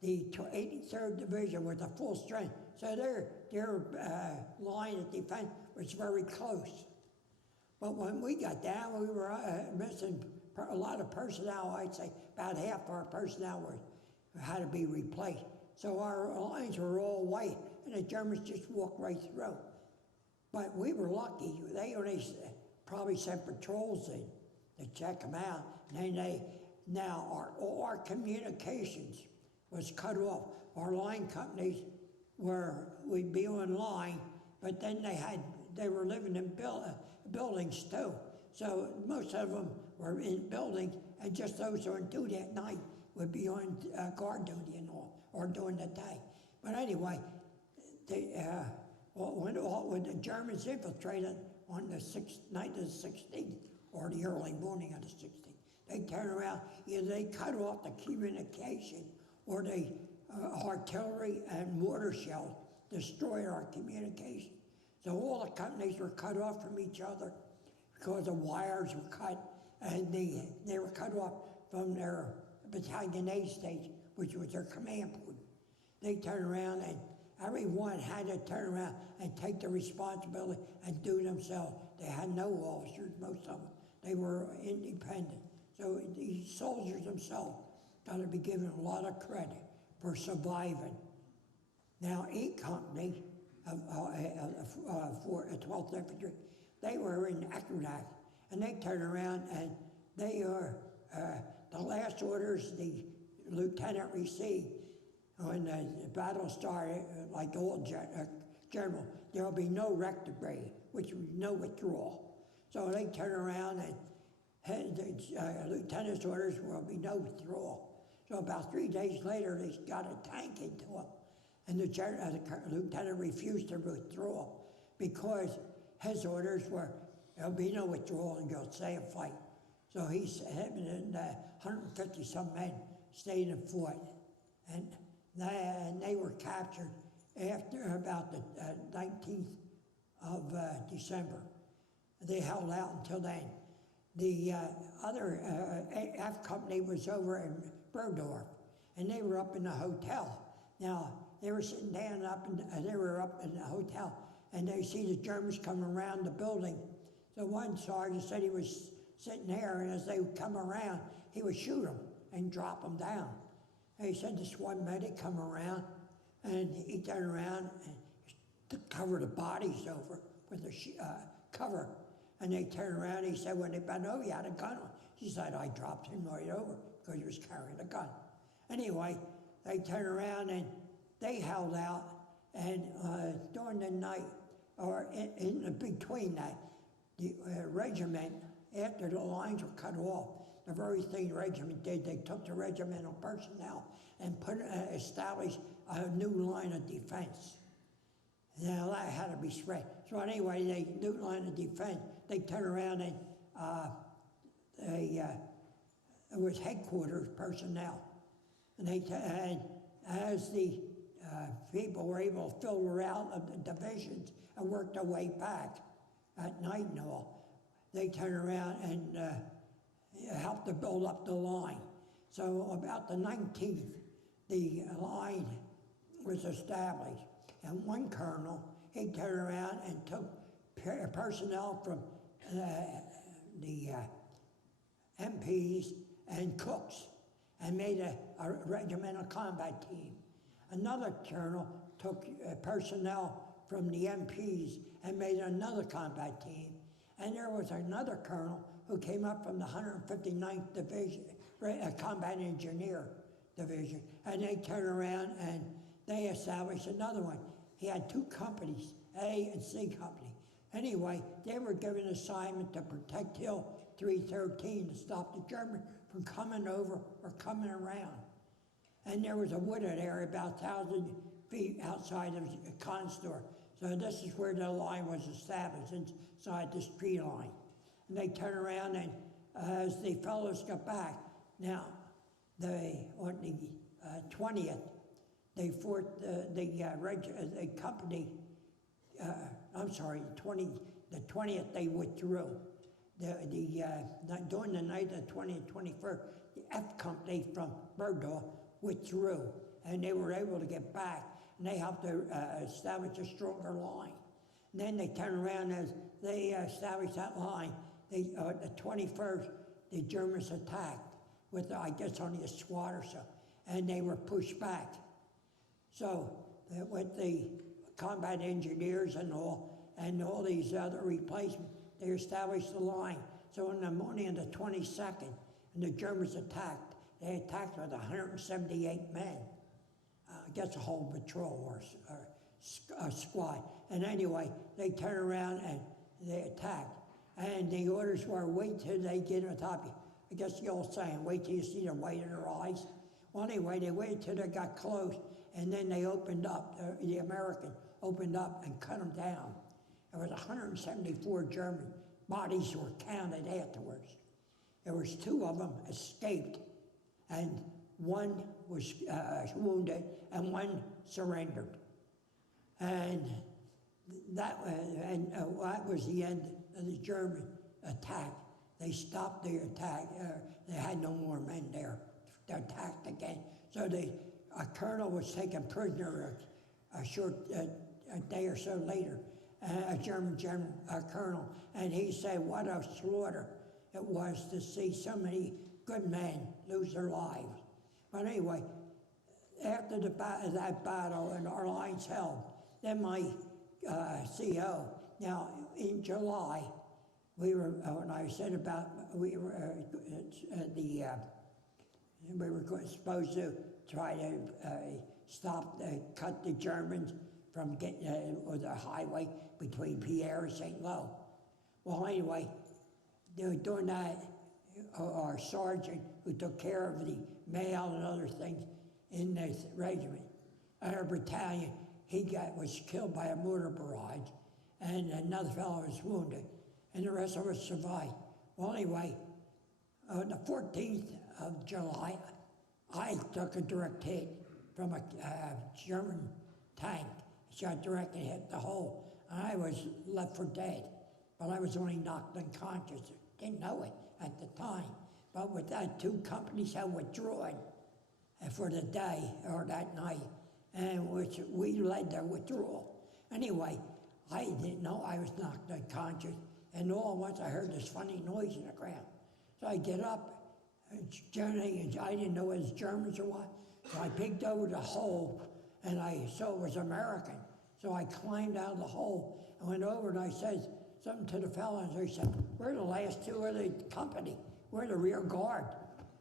the 83rd Division was at full strength, so their line of defense was very close. But when we got down, we were missing a lot of personnel. I'd say about half our personnel had to be replaced. So our lines were all white, and the Germans just walked right through. But we were lucky. They only probably sent patrols in to check them out. And then all our communications was cut off. Our line companies we'd be on line, but then they were living in buildings too. So most of them were in buildings, and just those who were on duty at night would be on guard duty and all, or during the day. But anyway, when the Germans infiltrated on the night of the 16th, or the early morning of the 16th, they turned around, either they cut off the communication, or the artillery and mortar shells destroyed our communication. So all the companies were cut off from each other because the wires were cut, and they were cut off from their battalion A station, which was their command point. They turned around, and everyone had to turn around and take the responsibility and do themselves. They had no officers, most of them. They were independent. So the soldiers themselves got to be given a lot of credit for surviving. Now, 8 Company for 12th Infantry, they were in Eckernach, and they turned around and they are the last orders the lieutenant received when the battle started, like the old general, there will be no retrograde, which was no withdrawal. So they turned around and the lieutenant's orders will be no withdrawal. So about 3 days later, they got a tank into him, and the lieutenant refused to withdraw because his orders were there'll be no withdrawal and go stay and fight. So him and 150 some men stayed and fought, and They were captured after about the 19th of December. They held out until then. The other F company was over in Burdorf, and they were up in the hotel. Now, they were sitting down they were up in the hotel, and they see the Germans coming around the building. So one sergeant said he was sitting there, and as they would come around, he would shoot them and drop them down. And he said this one medic come around, and he turned around and covered the bodies over with a cover. And they turned around, and he said, when they bent over, he had a gun on. He said, I dropped him right over because he was carrying a gun. Anyway, they turned around, and they held out, and during the night, or in between that, the regiment, after the lines were cut off, the very thing the regiment did, they took the regimental personnel and established a new line of defense. Now that had to be spread. So anyway, they new line of defense. They turned around and it was headquarters personnel, and as the people were able to filter out of the divisions and work their way back at night and all, they turned around and helped to build up the line. So about the 19th, the line was established, and one colonel, he turned around and took personnel from the MPs and cooks and made a regimental combat team. Another colonel took personnel from the MPs and made another combat team. And there was another colonel who came up from the 159th Division, Combat Engineer Division, and they turned around and they established another one. He had two companies, A and C company. Anyway, they were given an assignment to protect Hill 313 to stop the Germans from coming over or coming around. And there was a wooded area about 1,000 feet outside of the con store. So this is where the line was established, inside the street line. And they turned around, and as the fellows got back, now, on the 20th, they fought the company, I'm sorry, the 20th they withdrew. During the night of the 20th, 21st, the F company from Burdorf withdrew, and they were able to get back, and they helped to establish a stronger line. And then they turned around as they established that line. The 21st, the Germans attacked with, I guess, only a squad or so, and they were pushed back. So with the combat engineers and all these other replacements, they established the line. So in the morning of the 22nd, and the Germans attacked, they attacked with 178 men. I guess a whole patrol or a squad. And anyway, they turned around and they attacked. And the orders were, wait till they get on top of you. I guess the old saying, wait till you see the white in their eyes. Well, anyway, they waited till they got close, and then they opened up, the American opened up and cut them down. There was 174 German bodies were counted afterwards. There was 2 of them escaped, and 1 was wounded, and 1 surrendered. And that was the end of the German attack. They stopped their attack. They had no more men there. They attacked again. So a colonel was taken prisoner a day or so later, a German colonel, and he said what a slaughter it was to see so many good men lose their lives. But anyway, after that battle and our lines held, then my CO, now in July, we were, when I said about, we were supposed to try to cut the Germans from getting with a highway between Pierre and St. Lo. Well, anyway, during that, our sergeant who took care of the mail and other things in this regiment, our battalion, was killed by a mortar barrage, and another fellow was wounded, and the rest of us survived. Well, anyway, on the 14th of July, I took a direct hit from a German tank. It shot directly, hit the hole, and I was left for dead. But I was only knocked unconscious. Didn't know it at the time. But with that, 2 companies had withdrawn for the day or that night, and which we led their withdrawal. Anyway, I didn't know I was knocked unconscious, and all at once I heard this funny noise in the ground. So I get up, and I didn't know it was Germans or what, so I peeked over the hole, and I saw it was American. So I climbed out of the hole and went over, and I said something to the fellow, and he said, "We're the last 2 of the company. We're the rear guard."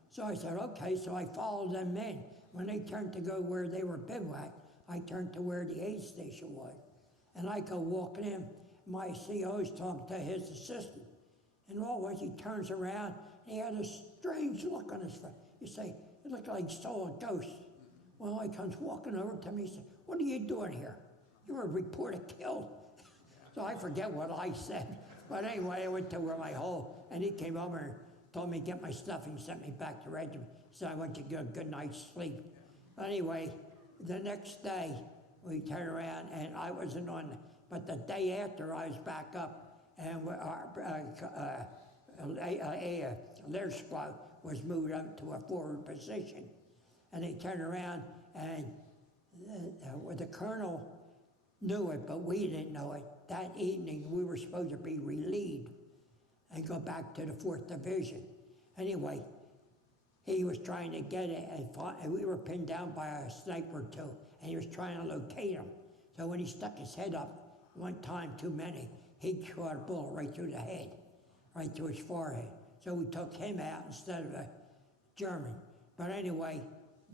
So I said, okay, so I followed them in. When they turned to go where they were bivouacked, I turned to where the aid station was. And I go walking in, my CO's talking to his assistant. And all at once he turns around, and he had a strange look on his face. You say, it looked like he saw a ghost. Well, he comes walking over to me, he said, "What are you doing here? You were reported killed." So I forget what I said. But anyway, I went to where my hole, and he came over and told me to get my stuff and sent me back to regiment. So I went to get a good night's sleep. Anyway, the next day, we turned around, and I wasn't on, but the day after, I was back up, and our their squad was moved up to a forward position. And they turned around, and the colonel knew it, but we didn't know it. That evening, we were supposed to be relieved and go back to the 4th Division. Anyway, he was trying to get it, and we were pinned down by a sniper or 2, and he was trying to locate him. So when he stuck his head up, one time too many, he shot a bullet right through the head, right through his forehead. So we took him out instead of a German. But anyway,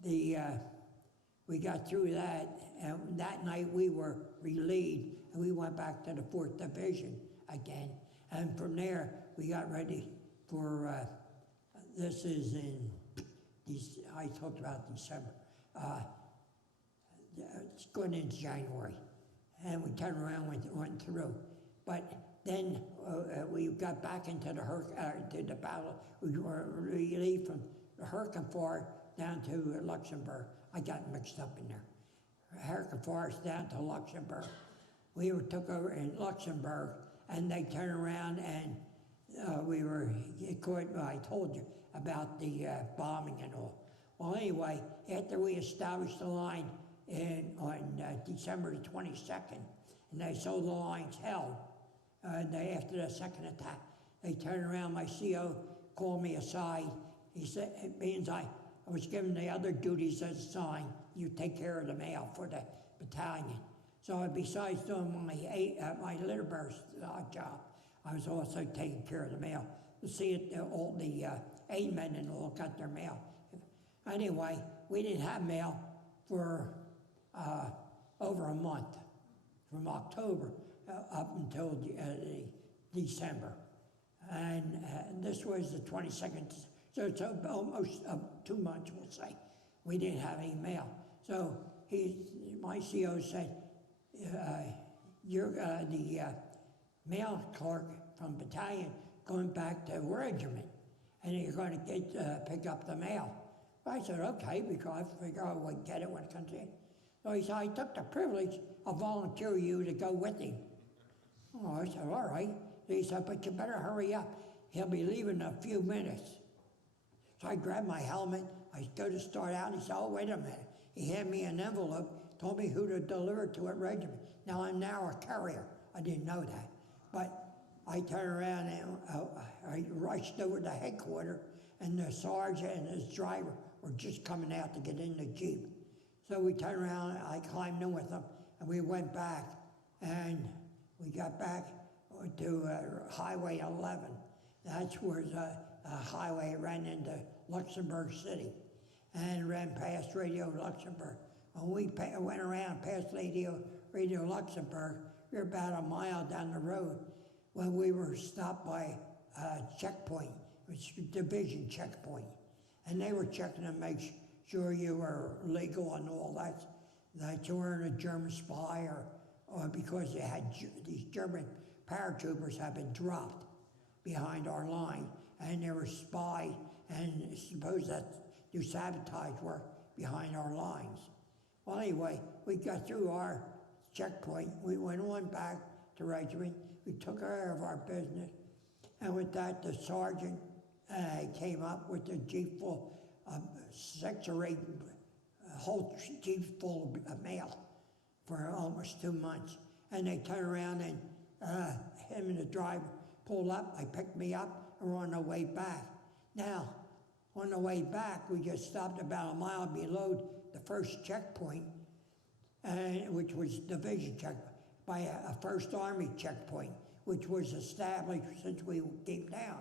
we got through that, and that night we were relieved, and we went back to the 4th Division again. And from there, we got ready for, this is in, I talked about December. It's going into January. And we turned around, went through. But then we got back into the battle. We were relieved from Herkenford down to Luxembourg. I got mixed up in there. Herkenford down to Luxembourg. We took over in Luxembourg, and they turned around, and we were caught. I told you about the bombing and all. Well, anyway, after we established the line on December the 22nd, and they saw the lines held, after the second attack, they turned around. My CO called me aside. He said, it means I was given the other duties as assigned. You take care of the mail for the battalion. So besides doing my litter bearer's job, I was also taking care of the mail. To see it, all the aid men and all got their mail. Anyway, we didn't have mail for over a month, from October up until December. And this was the 22nd, so it's almost 2 months, we'll say. We didn't have any mail. So my CO said, you're the mail clerk from battalion going back to regiment, and you're going to pick up the mail. I said, okay, because I figure I would get it when it comes in. So he said, I took the privilege of volunteering you to go with him. Oh, I said, all right. He said, but you better hurry up. He'll be leaving in a few minutes. So I grabbed my helmet. I go to start out, and he said, oh, wait a minute. He handed me an envelope, told me who to deliver to at regiment. Now I'm now a carrier. I didn't know that. But I turned around and I rushed over to headquarters, and the sergeant and his driver were just coming out to get in the Jeep. So we turned around, I climbed in with them, and we went back. And we got back to Highway 11. That's where the highway ran into Luxembourg City and ran past Radio Luxembourg. When we went around past Radio Luxembourg, we were about a mile down the road when we were stopped by a checkpoint, which was a division checkpoint. And they were checking to make sure you were legal and all that you weren't a German spy or because they had these German paratroopers had been dropped behind our line, and they were spied and supposed that do sabotage work behind our lines. Well, anyway, we got through our checkpoint. We went on back to regiment. We took care of our business. And with that, the sergeant came up with a jeep full of 6 or 8, a whole jeep full of mail for almost 2 months. And they turned around and him and the driver pulled up. They picked me up and we're on our way back. Now, on the way back, we just stopped about a mile below the first checkpoint, which was division checkpoint, by a First Army checkpoint, which was established since we came down.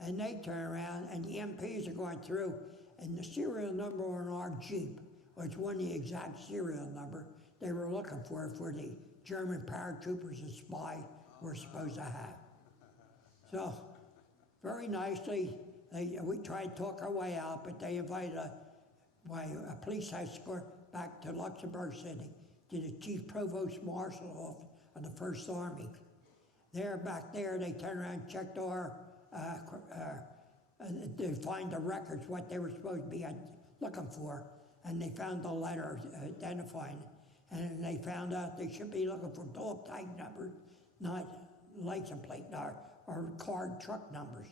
And they turn around, and the MPs are going through, and the serial number on our Jeep, which wasn't the exact serial number they were looking for the German paratroopers and spies were supposed to have. So, very nicely, we tried to talk our way out, but they invited a police escort back to Luxembourg City, to the Chief Provost Marshal of the First Army. Back there, they turned around and checked our, to find the records, what they were supposed to be looking for, and they found the letter identifying it. And they found out they should be looking for dog tag numbers, not license plate or car truck numbers.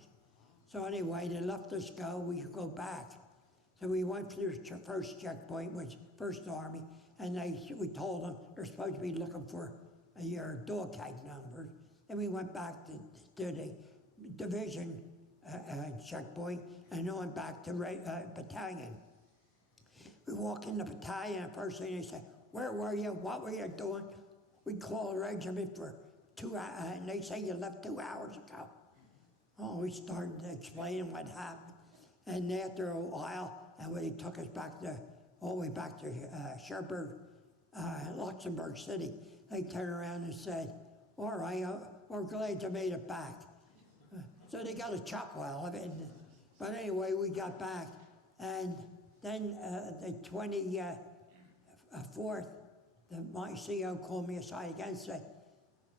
So anyway, they let us go. We could go back. So we went through the first checkpoint, which First Army, and we told them they're supposed to be looking for your dog tag numbers. And we went back to the division checkpoint and on back to battalion. We walk in the battalion, and first thing they say, "Where were you? What were you doing?" We called the regiment for 2 hours, and they say you left 2 hours ago. Oh, we started explaining what happened. And after a while, and when they took us back all the way back to Cherbourg, Luxembourg City, they turned around and said, "All right, we're glad you made it back." So they got a chuckle out of it. But anyway, we got back. And then the 24th, my CO called me aside again and said,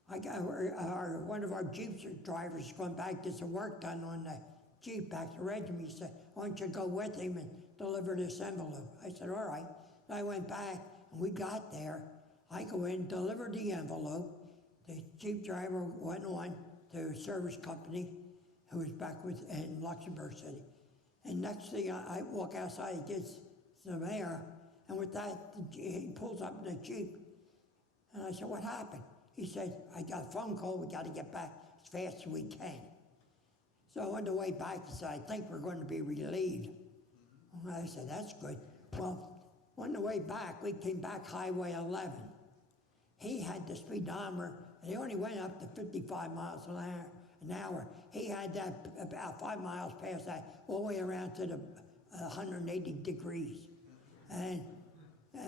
one of our Jeep drivers is going back to get some work done on the Jeep back to regiment. He said, "Why don't you go with him and deliver this envelope?" I said, "All right." And I went back, and we got there. I go in, delivered the envelope. The Jeep driver went on to a service company who was back in Luxembourg City. And next thing, I walk outside, he gets some air, and with that, he pulls up in the Jeep. And I said, "What happened?" He said, "I got a phone call, we got to get back as fast as we can." So on the way back, he said, "I think we're going to be relieved." And I said, "That's good." Well, on the way back, we came back Highway 11. He had the speedometer, and he only went up to 55 miles an hour. He had that about 5 miles past that, all the way around to the 180 degrees. And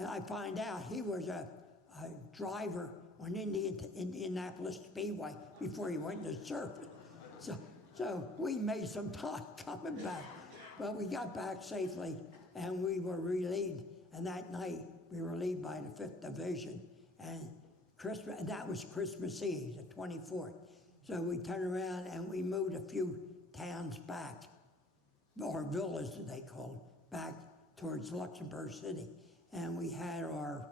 I find out he was a driver on Indianapolis Speedway before he went to surfing. So we made some time coming back. But we got back safely, and we were relieved. And that night, we were relieved by the 5th Division. And that was Christmas Eve, the 24th. So we turned around and we moved a few towns back, or villas they called, back towards Luxembourg City. And we had our,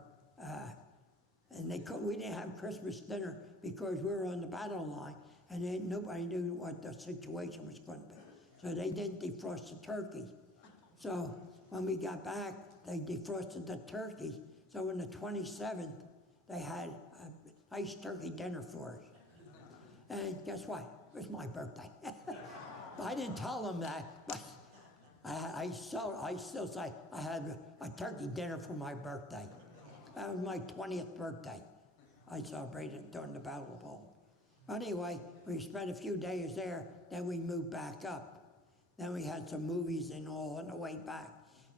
we didn't have Christmas dinner because we were on the battle line, and nobody knew what the situation was going to be. So they didn't defrost the turkey. So when we got back, they defrosted the turkey. So on the 27th, they had a nice turkey dinner for us. And guess what? It was my birthday. I didn't tell them that, but I still say I had a turkey dinner for my birthday. That was my 20th birthday. I celebrated during the Battle of Bulge. Anyway, we spent a few days there, then we moved back up. Then we had some movies and all on the way back.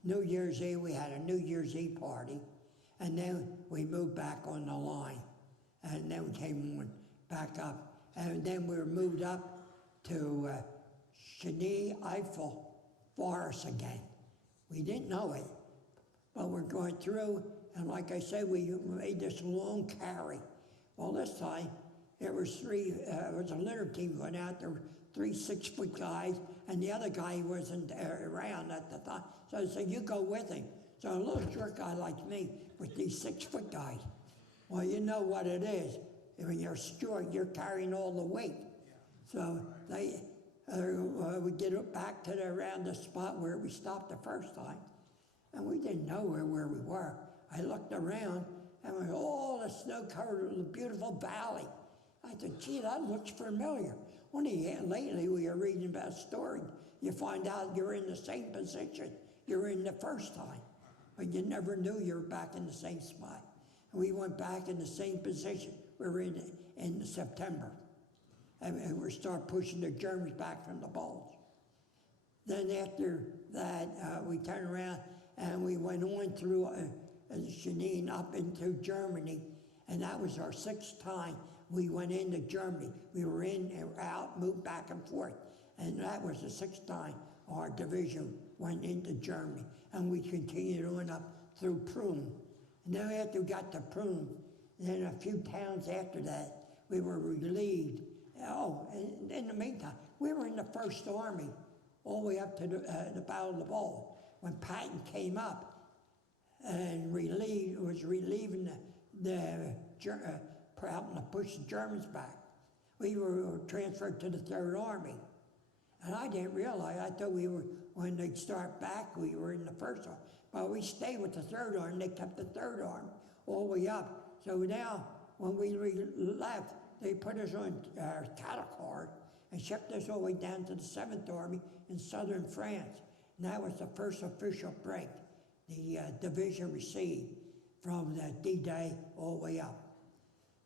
New Year's Eve, we had a New Year's Eve party, and then we moved back on the line. And then we came on back up. And then we were moved up to Cheny-Eiffel Forest again. We didn't know it, but we're going through, and like I said, we made this long carry. Well, this time, there was a litter team going out. There were 3 6-foot guys, and the other guy wasn't around at the time. So I said, "You go with him." So a little short guy like me with these 6-foot guys, well, you know what it is. When you're short, you're carrying all the weight. So they would get it back to around the spot where we stopped the first time, and we didn't know where we were. I looked around, and we all the snow covered the beautiful valley. I said, gee, that looks familiar. Only lately we are reading about a story. You find out you're in the same position you're in the first time, but you never knew you were back in the same spot. And we went back in the same position we were in September. And we start pushing the Germans back from the Bulge. Then after that, we turned around and we went on through Jenin up into Germany, and that was our 6th time we went into Germany. We were in and out, moved back and forth, and that was the 6th time our division went into Germany, and we continued on up through Prüm. And then after we got to Prüm, then a few towns after that, we were relieved. Oh, and in the meantime, we were in the 1st Army all the way up to the Battle of the Bulge. When Patton came up and was relieving helping to push the Germans back, we were transferred to the 3rd Army. And I didn't realize, I thought we were, when they'd start back, we were in the 1st Army. But we stayed with the 3rd Army, they kept the 3rd Army all the way up. So now, when we left, they put us on our cattle cars and shipped us all the way down to the 7th Army in southern France. And that was the first official break the division received from the D-Day all the way up.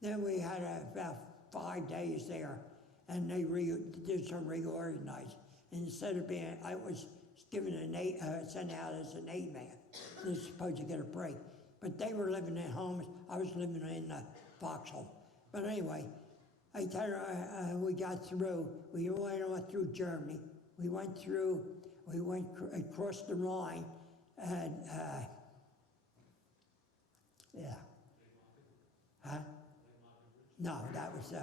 Then we had about 5 days there, and they did some reorganizing. And instead of being, I was given sent out as an 8-man. They were supposed to get a break. But they were living in homes, I was living in Foxhole. But anyway, we got through, we went on through Germany. We went across the Rhine, and yeah. Huh? No, that was,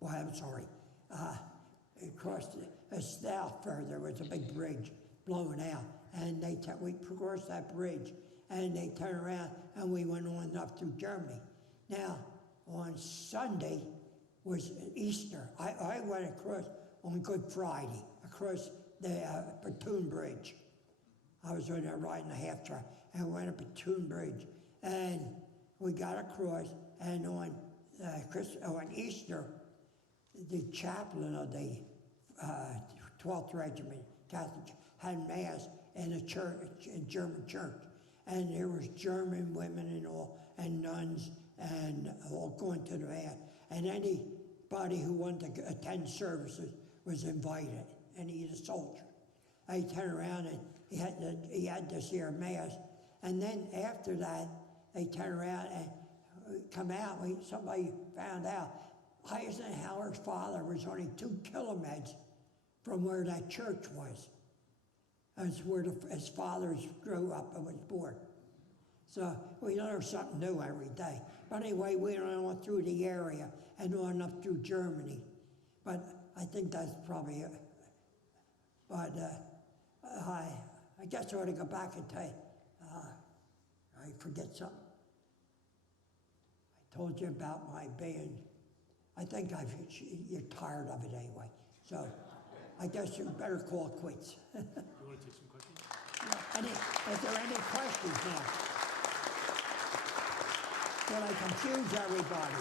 well, I'm sorry. Across south further was a big bridge blowing out, and we crossed that bridge, and they turned around, and we went on up through Germany. Now, on Sunday was Easter. I went across on Good Friday, across the Pontoon Bridge. I was on there riding a half track, and we went up Pontoon Bridge, and we got across, and on Easter, the chaplain of the 12th Regiment Catholic had Mass in a church, in German church, and there was German women and all, and nuns, and all going to the Mass, and anybody who wanted to attend services was invited, and he's a soldier. I turned around and he had this here Mass, and then after that, they turned around and come out. Somebody found out Eisenhower's father was only 2 kilometers from where that church was. That's where his father grew up and was born. So we learn something new every day. But anyway, we went on through the area and on up through Germany. But I think that's probably it. But I guess I ought to go back and tell you. I forget something. I told you about my being. I think you're tired of it anyway. So I guess you better call it quits. You want to take some questions? Is there any questions now? Did I confuse everybody?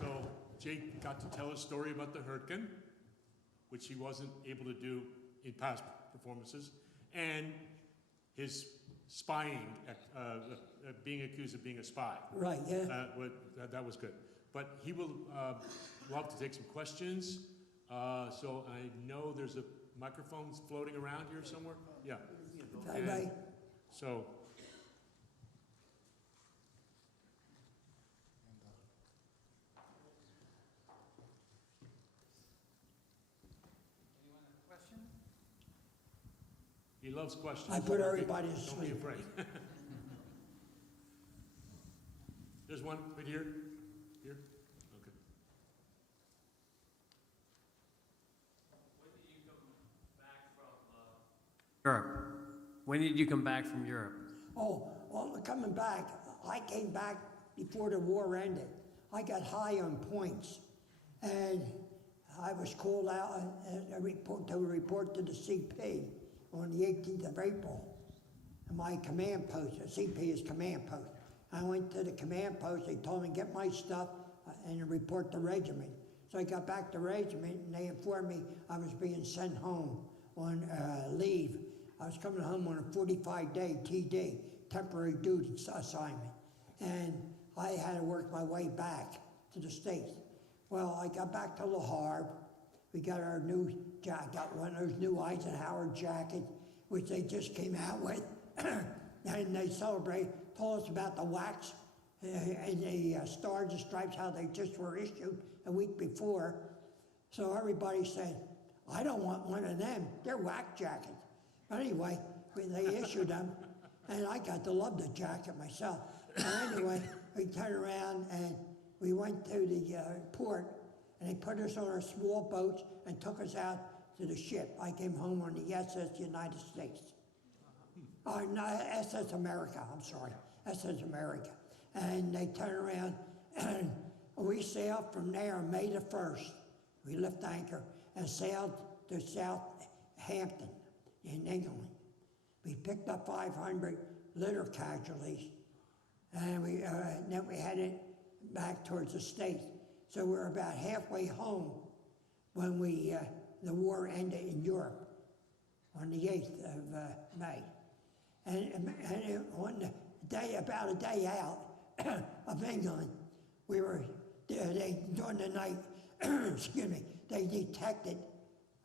So Jake got to tell a story about the Hurricane, which he wasn't able to do in past performances, and his spying, being accused of being a spy. Right, yeah. That was good. But he will love to take some questions. So I know there's a microphone floating around here somewhere. Yeah. Right. So. Anyone have a question? He loves questions. I put everybody to Don't be sleep. afraid. There's one right here. Here? Okay. When did you come back When did you come back from Europe? Oh, well, coming back, I came back before the war ended. I got high on points, and I was called out to report to the CP on the 18th of April. My command post, the CP is command post. I went to the command post, they told me to get my stuff and report to regiment. So I got back to regiment and they informed me I was being sent home on leave. I was coming home on a 45-day TD, temporary duty assignment. And I had to work my way back to the States. Well, I got back to Le Havre. We got our new jacket, got one of those new Eisenhower jackets, which they just came out with. And they told us about the wax and the Stars and Stripes, how they just were issued a week before. So everybody said, I don't want one of them. They're wax jackets. But anyway, they issued them, and I got to love the jacket myself. And anyway, we turned around and we went to the port, and they put us on our small boats and took us out to the ship. I came home on the SS United States. No, SS America, I'm sorry, SS America. And they turned around, and we sailed from there May the 1st. We left anchor and sailed to Southampton in England. We picked up 500 litter casualties, and then we headed back towards the States. So we were about halfway home when the war ended in Europe on the 8th of May. And on the day, about a day out of England, we were, during the night, excuse me, they detected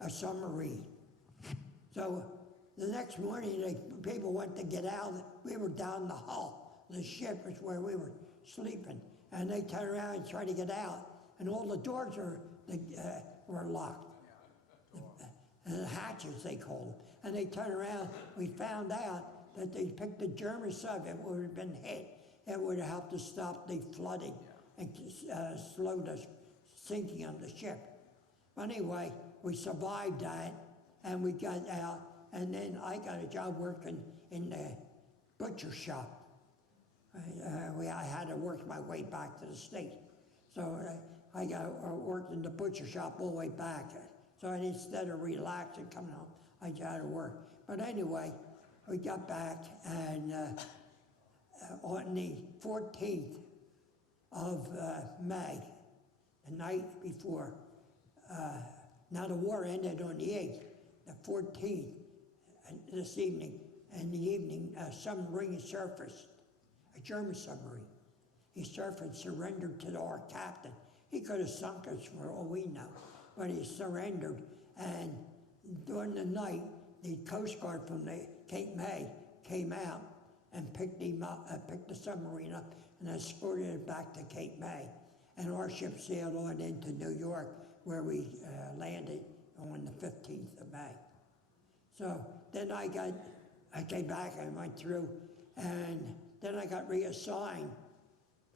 a submarine. So the next morning, people went to get out. We were down the hull. The ship was where we were sleeping. And they turned around and tried to get out. And all the doors were locked. The hatches, they called them. And they turned around. We found out that they picked the German sub. It would have been hit. It would have helped to stop the flooding and slow the sinking of the ship. But anyway, we survived that, and we got out. And then I got a job working in the butcher shop. I had to work my way back to the States. So I worked in the butcher shop all the way back. So instead of relaxing, coming home, I had to work. But anyway, we got back, and on the 14th of May, the night before, now the war ended on the 8th, the 14th, this evening, in the evening, a submarine surfaced, a German submarine. He surfaced, surrendered to our captain. He could have sunk us for all we know, but he surrendered. And during the night, the Coast Guard from the Cape May came out and picked him up, picked the submarine up, and escorted it back to Cape May. And our ship sailed on into New York, where we landed on the 15th of May. So then I came back and went through, and then I got reassigned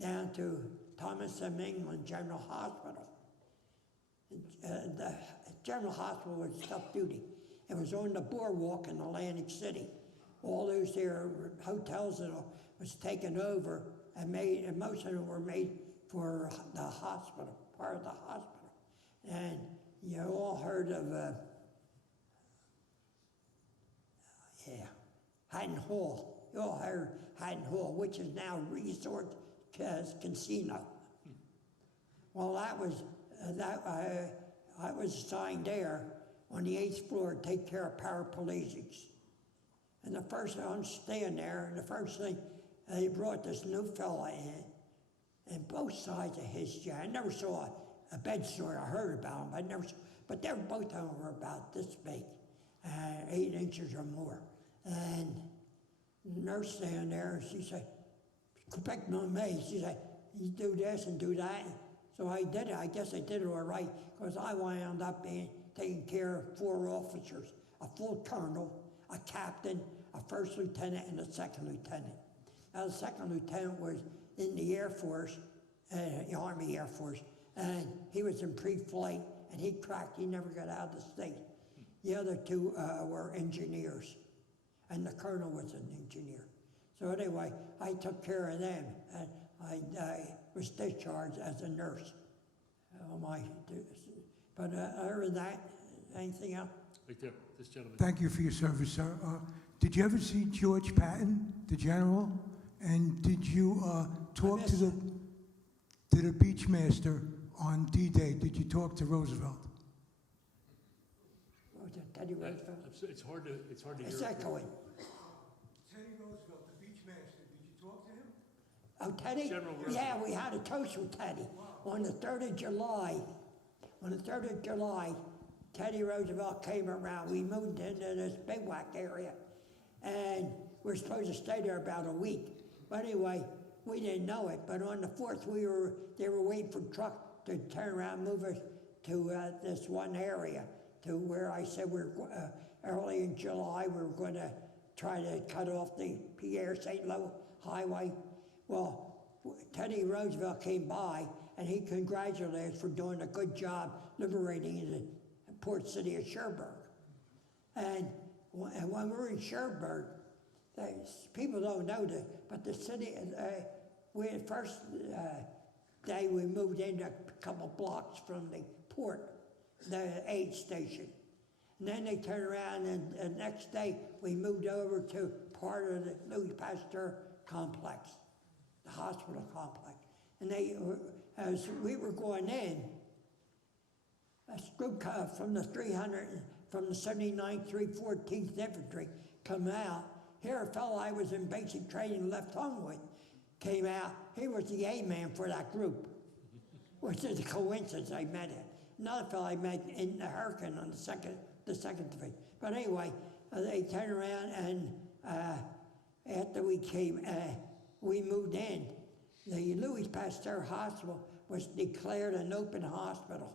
down to Thomas M. England General Hospital. The General Hospital was tough duty. It was on the boardwalk in Atlantic City. All those there hotels that was taken over and most of them were made for the hospital, part of the hospital. And you all heard of Haddon Hall. You all heard Haddon Hall, which is now Resort Casino. Well, I was assigned there on the 8th floor to take care of paraplegics. And the first thing, I'm staying there, and the first thing, they brought this new fella in, and both sides of his chair. I never saw a bed sore. I heard about them, but they were, both of them were about this big, 8 inches or more. And the nurse standing there, and she said, "Pick on me." She said, "You do this and do that." So I did it. I guess I did it all right, because I wound up taking care of 4 officers, a full colonel, a captain, a first lieutenant, and a second lieutenant. Now, the second lieutenant was in the Air Force, the Army Air Force, and he was in pre-flight, and he cracked. He never got out of the state. The other 2 were engineers. and the colonel was an engineer. So anyway, I took care of them, and I was discharged as a nurse. But other than that, anything else? Right there, this gentleman. Thank you for your service, sir. Did you ever see George Patton, the general? And did you talk to the Beachmaster on D-Day? Did you talk to Roosevelt? What was it, Teddy Roosevelt? It's hard to hear. It's echoing. Teddy Roosevelt, the Beachmaster. Did you talk to him? Oh, Teddy? General Yeah, Roosevelt. we had a toast with Teddy. On the 3rd of July, Teddy Roosevelt came around. We moved into this bivouac area, and we're supposed to stay there about a week. But anyway, we didn't know it. But on the 4th, they were waiting for truck to turn around and move us to this one area, to where I said early in July we were going to try to cut off the Pierre St. Louis highway. Well, Teddy Roosevelt came by, and he congratulated us for doing a good job liberating the port city of Cherbourg. And when we were in Cherbourg, people don't know this, but the city, the first day we moved in a couple blocks from the port, the aid station. And then they turned around, and the next day we moved over to part of the Louis Pasteur complex, the hospital complex. And as we were going in, a group from the 79th, 314th Infantry come out. Here, a fellow I was in basic training left home with came out. He was the A-man for that group, which is a coincidence. I met him. Another fellow I met in the Hurricane on the second division. But anyway, they turned around, and after we came, we moved in. The Louis Pasteur Hospital was declared an open hospital,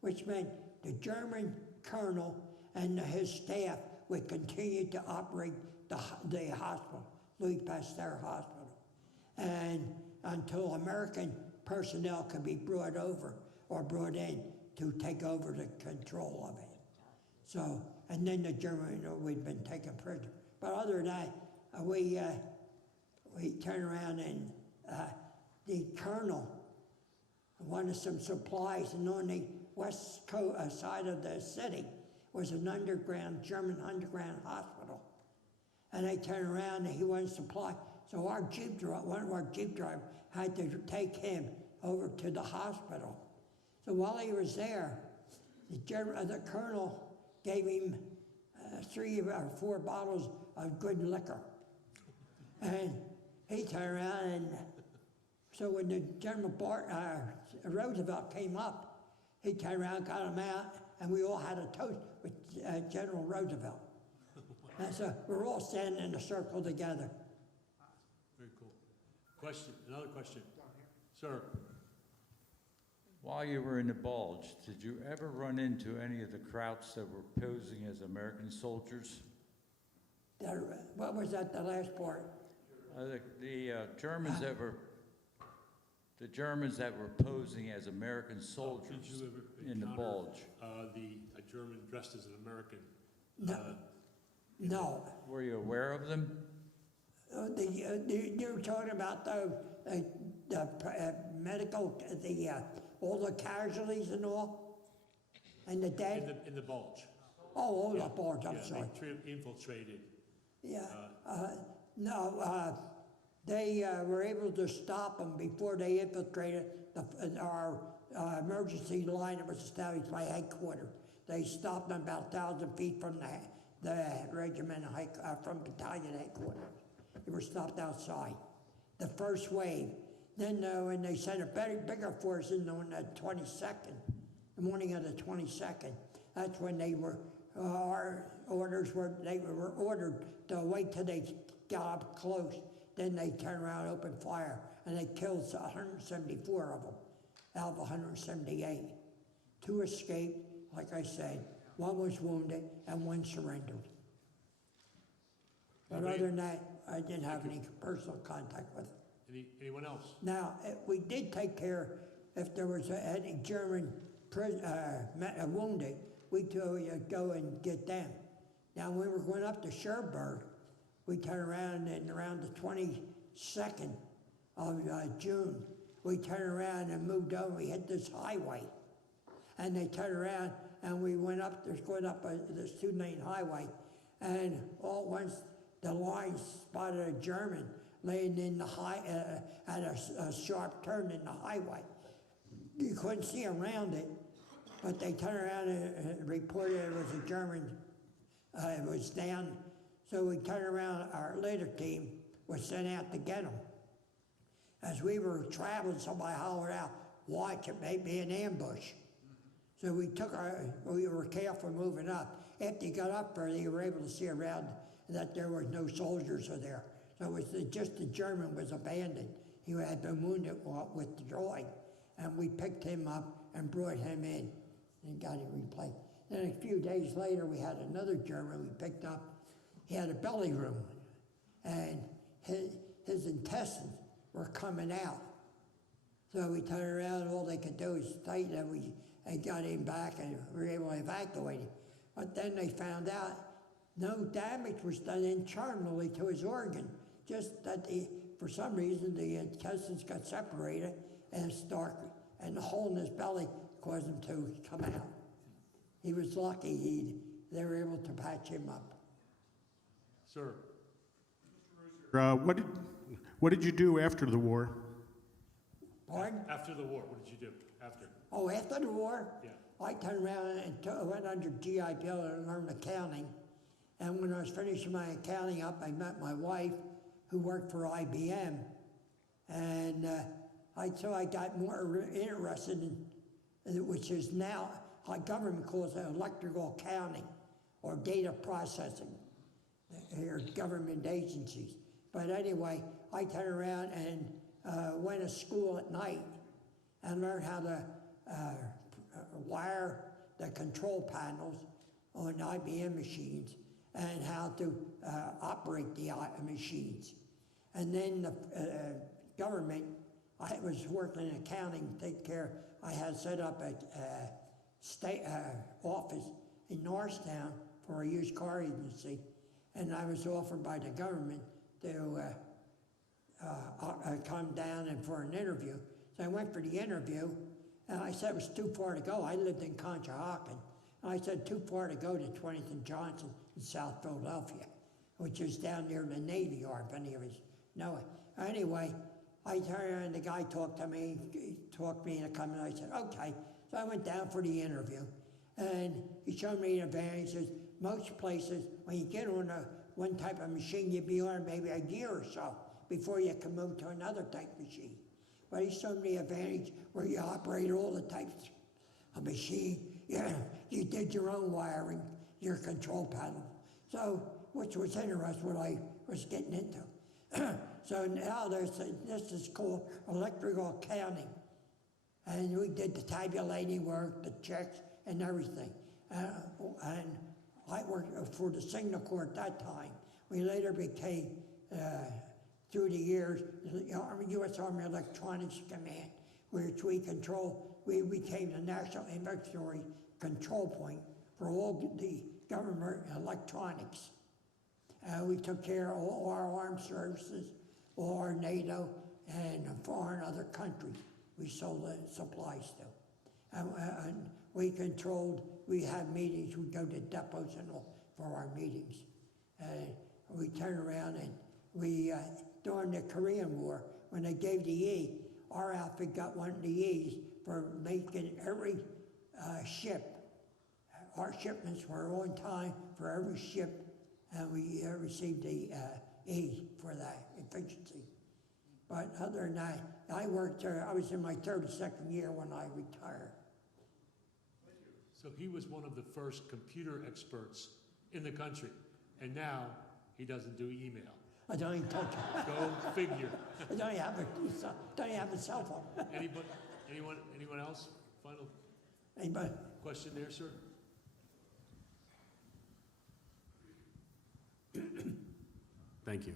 which meant the German colonel and his staff would continue to operate the hospital, Louis Pasteur Hospital, and until American personnel could be brought over or brought in to take over the control of it. So, and then the German, we'd been taken prisoner. But other than that, we turned around, and the colonel wanted some supplies, and on the west side of the city was an German underground hospital. And they turned around, and he wanted supply. So one of our jeep drivers had to take him over to the hospital. So while he was there, the colonel gave him 3 or 4 bottles of good liquor. And he turned around, and so when the General Roosevelt came up, he turned around, got him out, and we all had a toast with General Roosevelt. And so we're all standing in a circle together. Very cool. Question, another question. Sir. While you were in the Bulge, did you ever run into any of the Krauts that were posing as American soldiers? What was that, the last part? The Germans that were posing as American soldiers Did you ever in the encounter, Bulge. a German dressed as an American? No. Were you aware of them? You were talking about the medical, all the casualties and all, and the dead? In the Bulge. Oh, the Bulge, I'm sorry. They infiltrated. Yeah, no, they were able to stop them before they infiltrated our emergency line that was established by headquarters. They stopped them about 1,000 feet from the regiment, from battalion headquarters. They were stopped outside. The first wave. Then when they sent a bigger force in on the 22nd, the morning of the 22nd, that's when they were, our orders were, they were ordered to wait till they got up close. Then they turned around and opened fire, and they killed 174 of them out of 178. 2 escaped, like I said. 1 was wounded, and 1 surrendered. But other than that, I didn't have any personal contact with them. Anyone else? Now, we did take care, if there was any German wounded, we'd go and get them. Now, when we were going up to Cherbourg, we turned around and around the 22nd of June, we turned around and moved over. We hit this highway, and they turned around and we went up. There's going up this 2-lane highway, and all at once the line spotted a German laying in the at a sharp turn in the highway. You couldn't see around it, but they turned around and reported it was a German. It was down, so we turned around. Our later team was sent out to get them. As we were traveling, somebody hollered out, "Watch, it may be an ambush." So we were careful moving up. After you got up there, you were able to see around that there was no soldiers there. So it was just the German was abandoned. He had been wounded withdrawing, and we picked him up and brought him in and got him replaced. Then a few days later, we had another German we picked up. He had a belly wound, and his intestines were coming out. So we turned around, and all they could do is tighten him. And got him back, and we were able to evacuate him. But then they found out no damage was done internally to his organ, just that for some reason the intestines got separated and and the hole in his belly caused him to come out. He was lucky they were able to patch him up. Sir. What did you do after the war? Pardon? After the war, what did you do after? Oh, after the war? Yeah. I turned around and went under GI Bill and learned accounting. And when I was finishing my accounting up, I met my wife, who worked for IBM. And so I got more interested in, which is now, our government calls it electrical accounting or data processing. They're government agencies. But anyway, I turned around and went to school at night and learned how to wire the control panels on IBM machines and how to operate the machines. And then the government, I was working in accounting, I had set up a state office in Norristown for a used car agency, and I was offered by the government to come down and for an interview. So I went for the interview, and I said it was too far to go. I lived in Conshohocken. And I said too far to go to 20th and Johnson in South Philadelphia, which is down near the Navy Yard, if any of us know it. Anyway, I turned around and the guy talked me into coming. I said, okay. So I went down for the interview, and he showed me an advantages. Most places, when you get on one type of machine, you'd be on maybe a year or so before you can move to another type of machine. But he showed me advantage where you operate all the types of machine. Yeah, you did your own wiring, your control panel. So, which was interesting what I was getting into. So now this is called electrical accounting. And we did the tabulating work, the checks, and everything. And I worked for the Signal Corps at that time. We later became, through the years, the U.S. Army Electronics Command, which we became the National Inventory Control Point for all the government electronics. We took care of all our armed services, all our NATO, and foreign other countries we sold supplies to. And we had meetings, we'd go to depots and all for our meetings. We turned around and during the Korean War, when they gave the E, our outfit got one of the E's for making every ship. Our shipments were on time for every ship, and we received the E for that efficiency. But other than that, I was in my 32nd year when I retired. So he was one of the first computer experts in the country, and now he doesn't do email. I don't even touch it. Go figure. I don't even have a cell phone. Anyone else? Final Anybody? question there, sir? Thank you.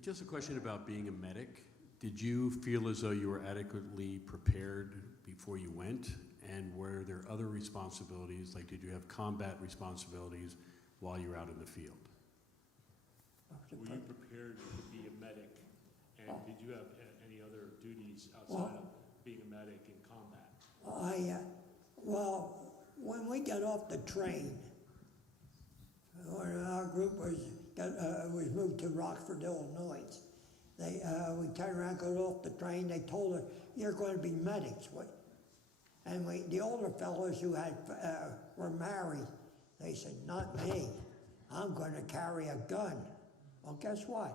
Just a question about being a medic. Did you feel as though you were adequately prepared before you went? And were there other responsibilities, like did you have combat responsibilities while you were out in the field? Were you prepared to be a medic? And did you have any other duties Well- outside of being a medic in combat? Well, when we got off the train, when our group was moved to Rockford, Illinois, we turned around, got off the train, they told us, you're going to be medics. And the older fellows who were married, they said, not me, I'm going to carry a gun. Well, guess what?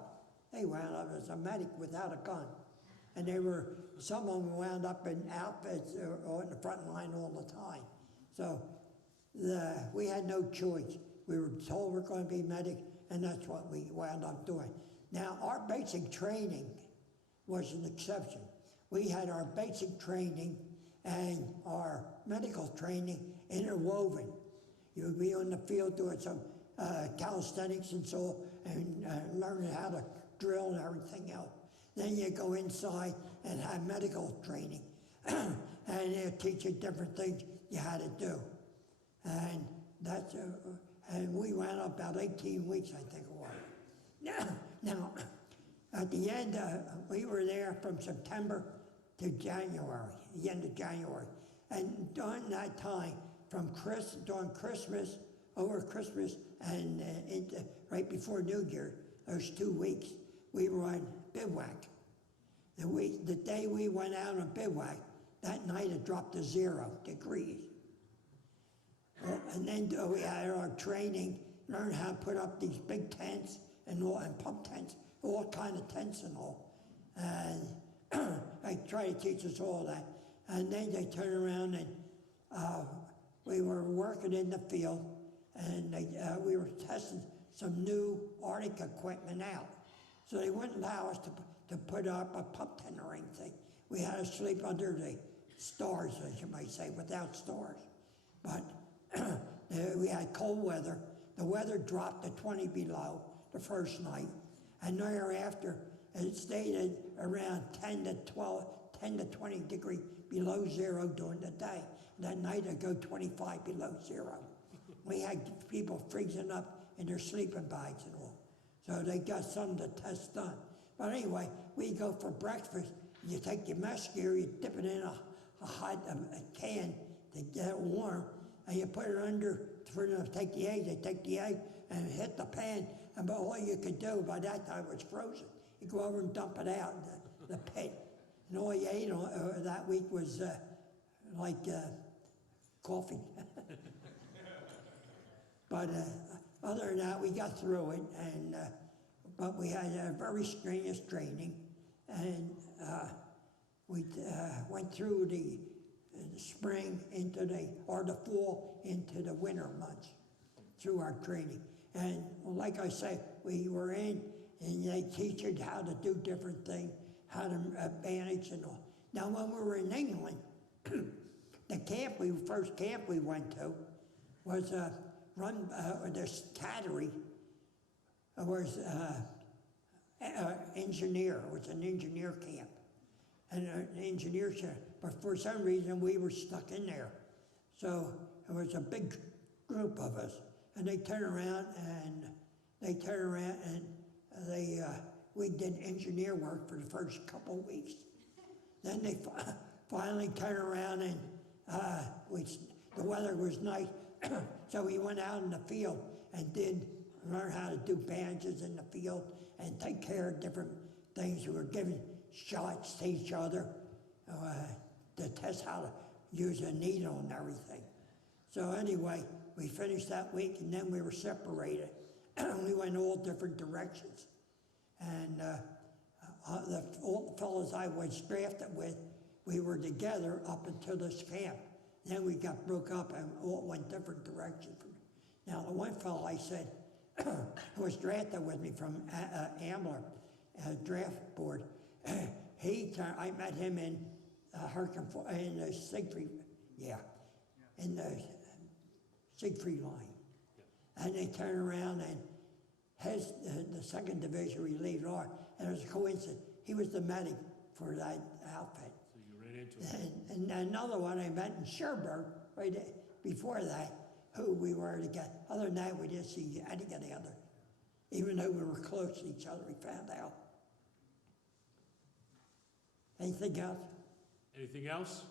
They wound up as a medic without a gun. And some of them wound up in outfits on the front line all the time. So we had no choice. We were told we're going to be medic, and that's what we wound up doing. Now, our basic training was an exception. We had our basic training and our medical training interwoven. You would be on the field doing some calisthenics and so, and learning how to drill and everything else. Then you go inside and have medical training, and they'll teach you different things you had to do. And that's, and we went up about 18 weeks, I think it was. Now, at the end, we were there from September to January, the end of January. And during that time, during Christmas, over Christmas, and right before New Year, those 2 weeks, we were on bivouac. The day we went out on bivouac, that night it dropped to 0 degrees. And then we had our training, learned how to put up these big tents and pump tents, all kind of tents and all. And they try to teach us all that. And then they turn around and we were working in the field, and we were testing some new Arctic equipment out. So they wouldn't allow us to put up a pump tent or anything. We had to sleep under the stars, as you might say, without stars. But we had cold weather. The weather dropped to 20 below the first night, and thereafter it stayed at around 10 to 20 degrees below 0 during the day. That night it'd go 25 below 0. We had people freezing up in their sleeping bags and all. So they got some to test done. But anyway, we go for breakfast. You take your mess gear, you dip it in a hot can to get it warm, and you put it under for them to take the egg. They take the egg and hit the pan, and all you could do by that time was frozen. You go over and dump it out in the pit. And all you ate that week was coffee. But other than that, we got through it, and but we had a very strenuous training, and we went through the spring into the fall into the winter months through our training. And like I say, we were in, and they teach you how to do different things, how to manage and all. Now, when we were in England, the first camp we went to was run, this cattery was engineer. It was an engineer camp. And an engineer camp. But for some reason, we were stuck in there. So it was a big group of us. And they turned around and we did engineer work for the first couple of weeks. Then they finally turned around and the weather was nice. So we went out in the field and learn how to do bandages in the field and take care of different things. We were giving shots to each other to test how to use a needle and everything. So anyway, we finished that week, and then we were separated. We went all different directions. And all the fellows I was drafted with, we were together up until this camp. Then we got broke up and all went different directions. Now, the one fellow I said, who was drafted with me from Ambler draft board, I met him in in the Siegfried, in the Siegfried line. And they turned around and the 2nd Division relieved R, and it was a coincidence. He was the medic for that outfit. So you ran into him. And another one I met in Sherbrooke right before that, who we were together. Other than that, we didn't see any together. even though we were close to each other, he found out. Anything else? Anything else?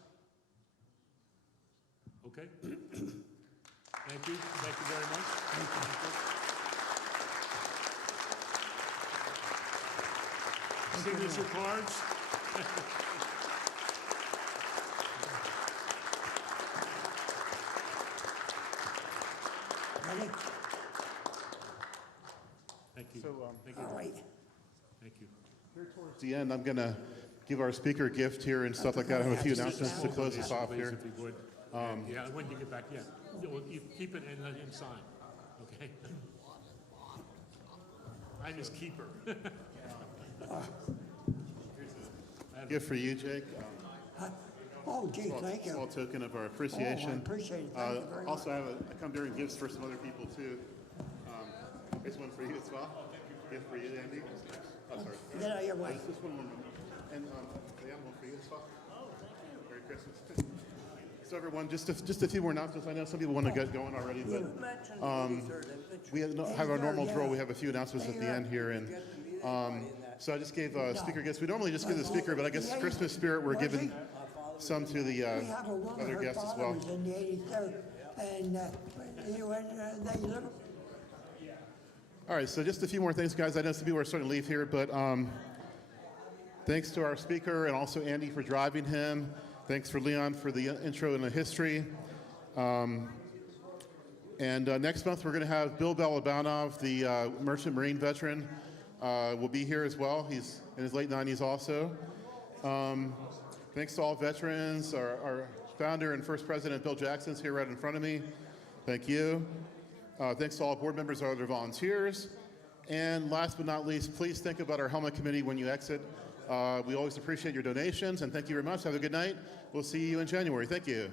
Okay. Thank you very much. Signature cards. Ready? Thank you. Thank you. All right. Thank you. At the end, I'm going to give our speaker a gift here and stuff like that. I have a few announcements to close us off Please, here. if you would. Yeah, when you get back, yeah. Well, you keep it and let him sign, okay? I'm his keeper. Gift for you, Jake. Oh, gee, thank you. Small token of our Oh, I appreciation. appreciate it. Thank you very much. Also, I come bearing gifts for some other people too. Here's one for you as well. Gift for you, Andy. Oh, sorry. Get out of your way. This one, and the animal for you as well. Oh, thank you. Merry Christmas. So everyone, just a few more announcements. I know some people want to get going already, but we have our normal drill. We have a few announcements at the end here, and so I just gave speaker gifts. We normally just give the speaker, but I guess Christmas spirit, we're giving some to the We have a woman, other her guests as father well. was in the 83rd, and they live. All right, so just a few more things, guys. I know some people are starting to leave here, but thanks to our speaker and also Andy for driving him. Thanks for Leon for the intro and the history. And next month, we're going to have Bill Balabanov, the Merchant Marine veteran, will be here as well. He's in his late 90s also. Thanks to all veterans. Our founder and first president, Bill Jackson's here right in front of me. Thank you. Thanks to all board members and other volunteers. And last but not least, please think about our helmet committee when you exit. We always appreciate your donations, and thank you very much. Have a good night. We'll see you in January. Thank you.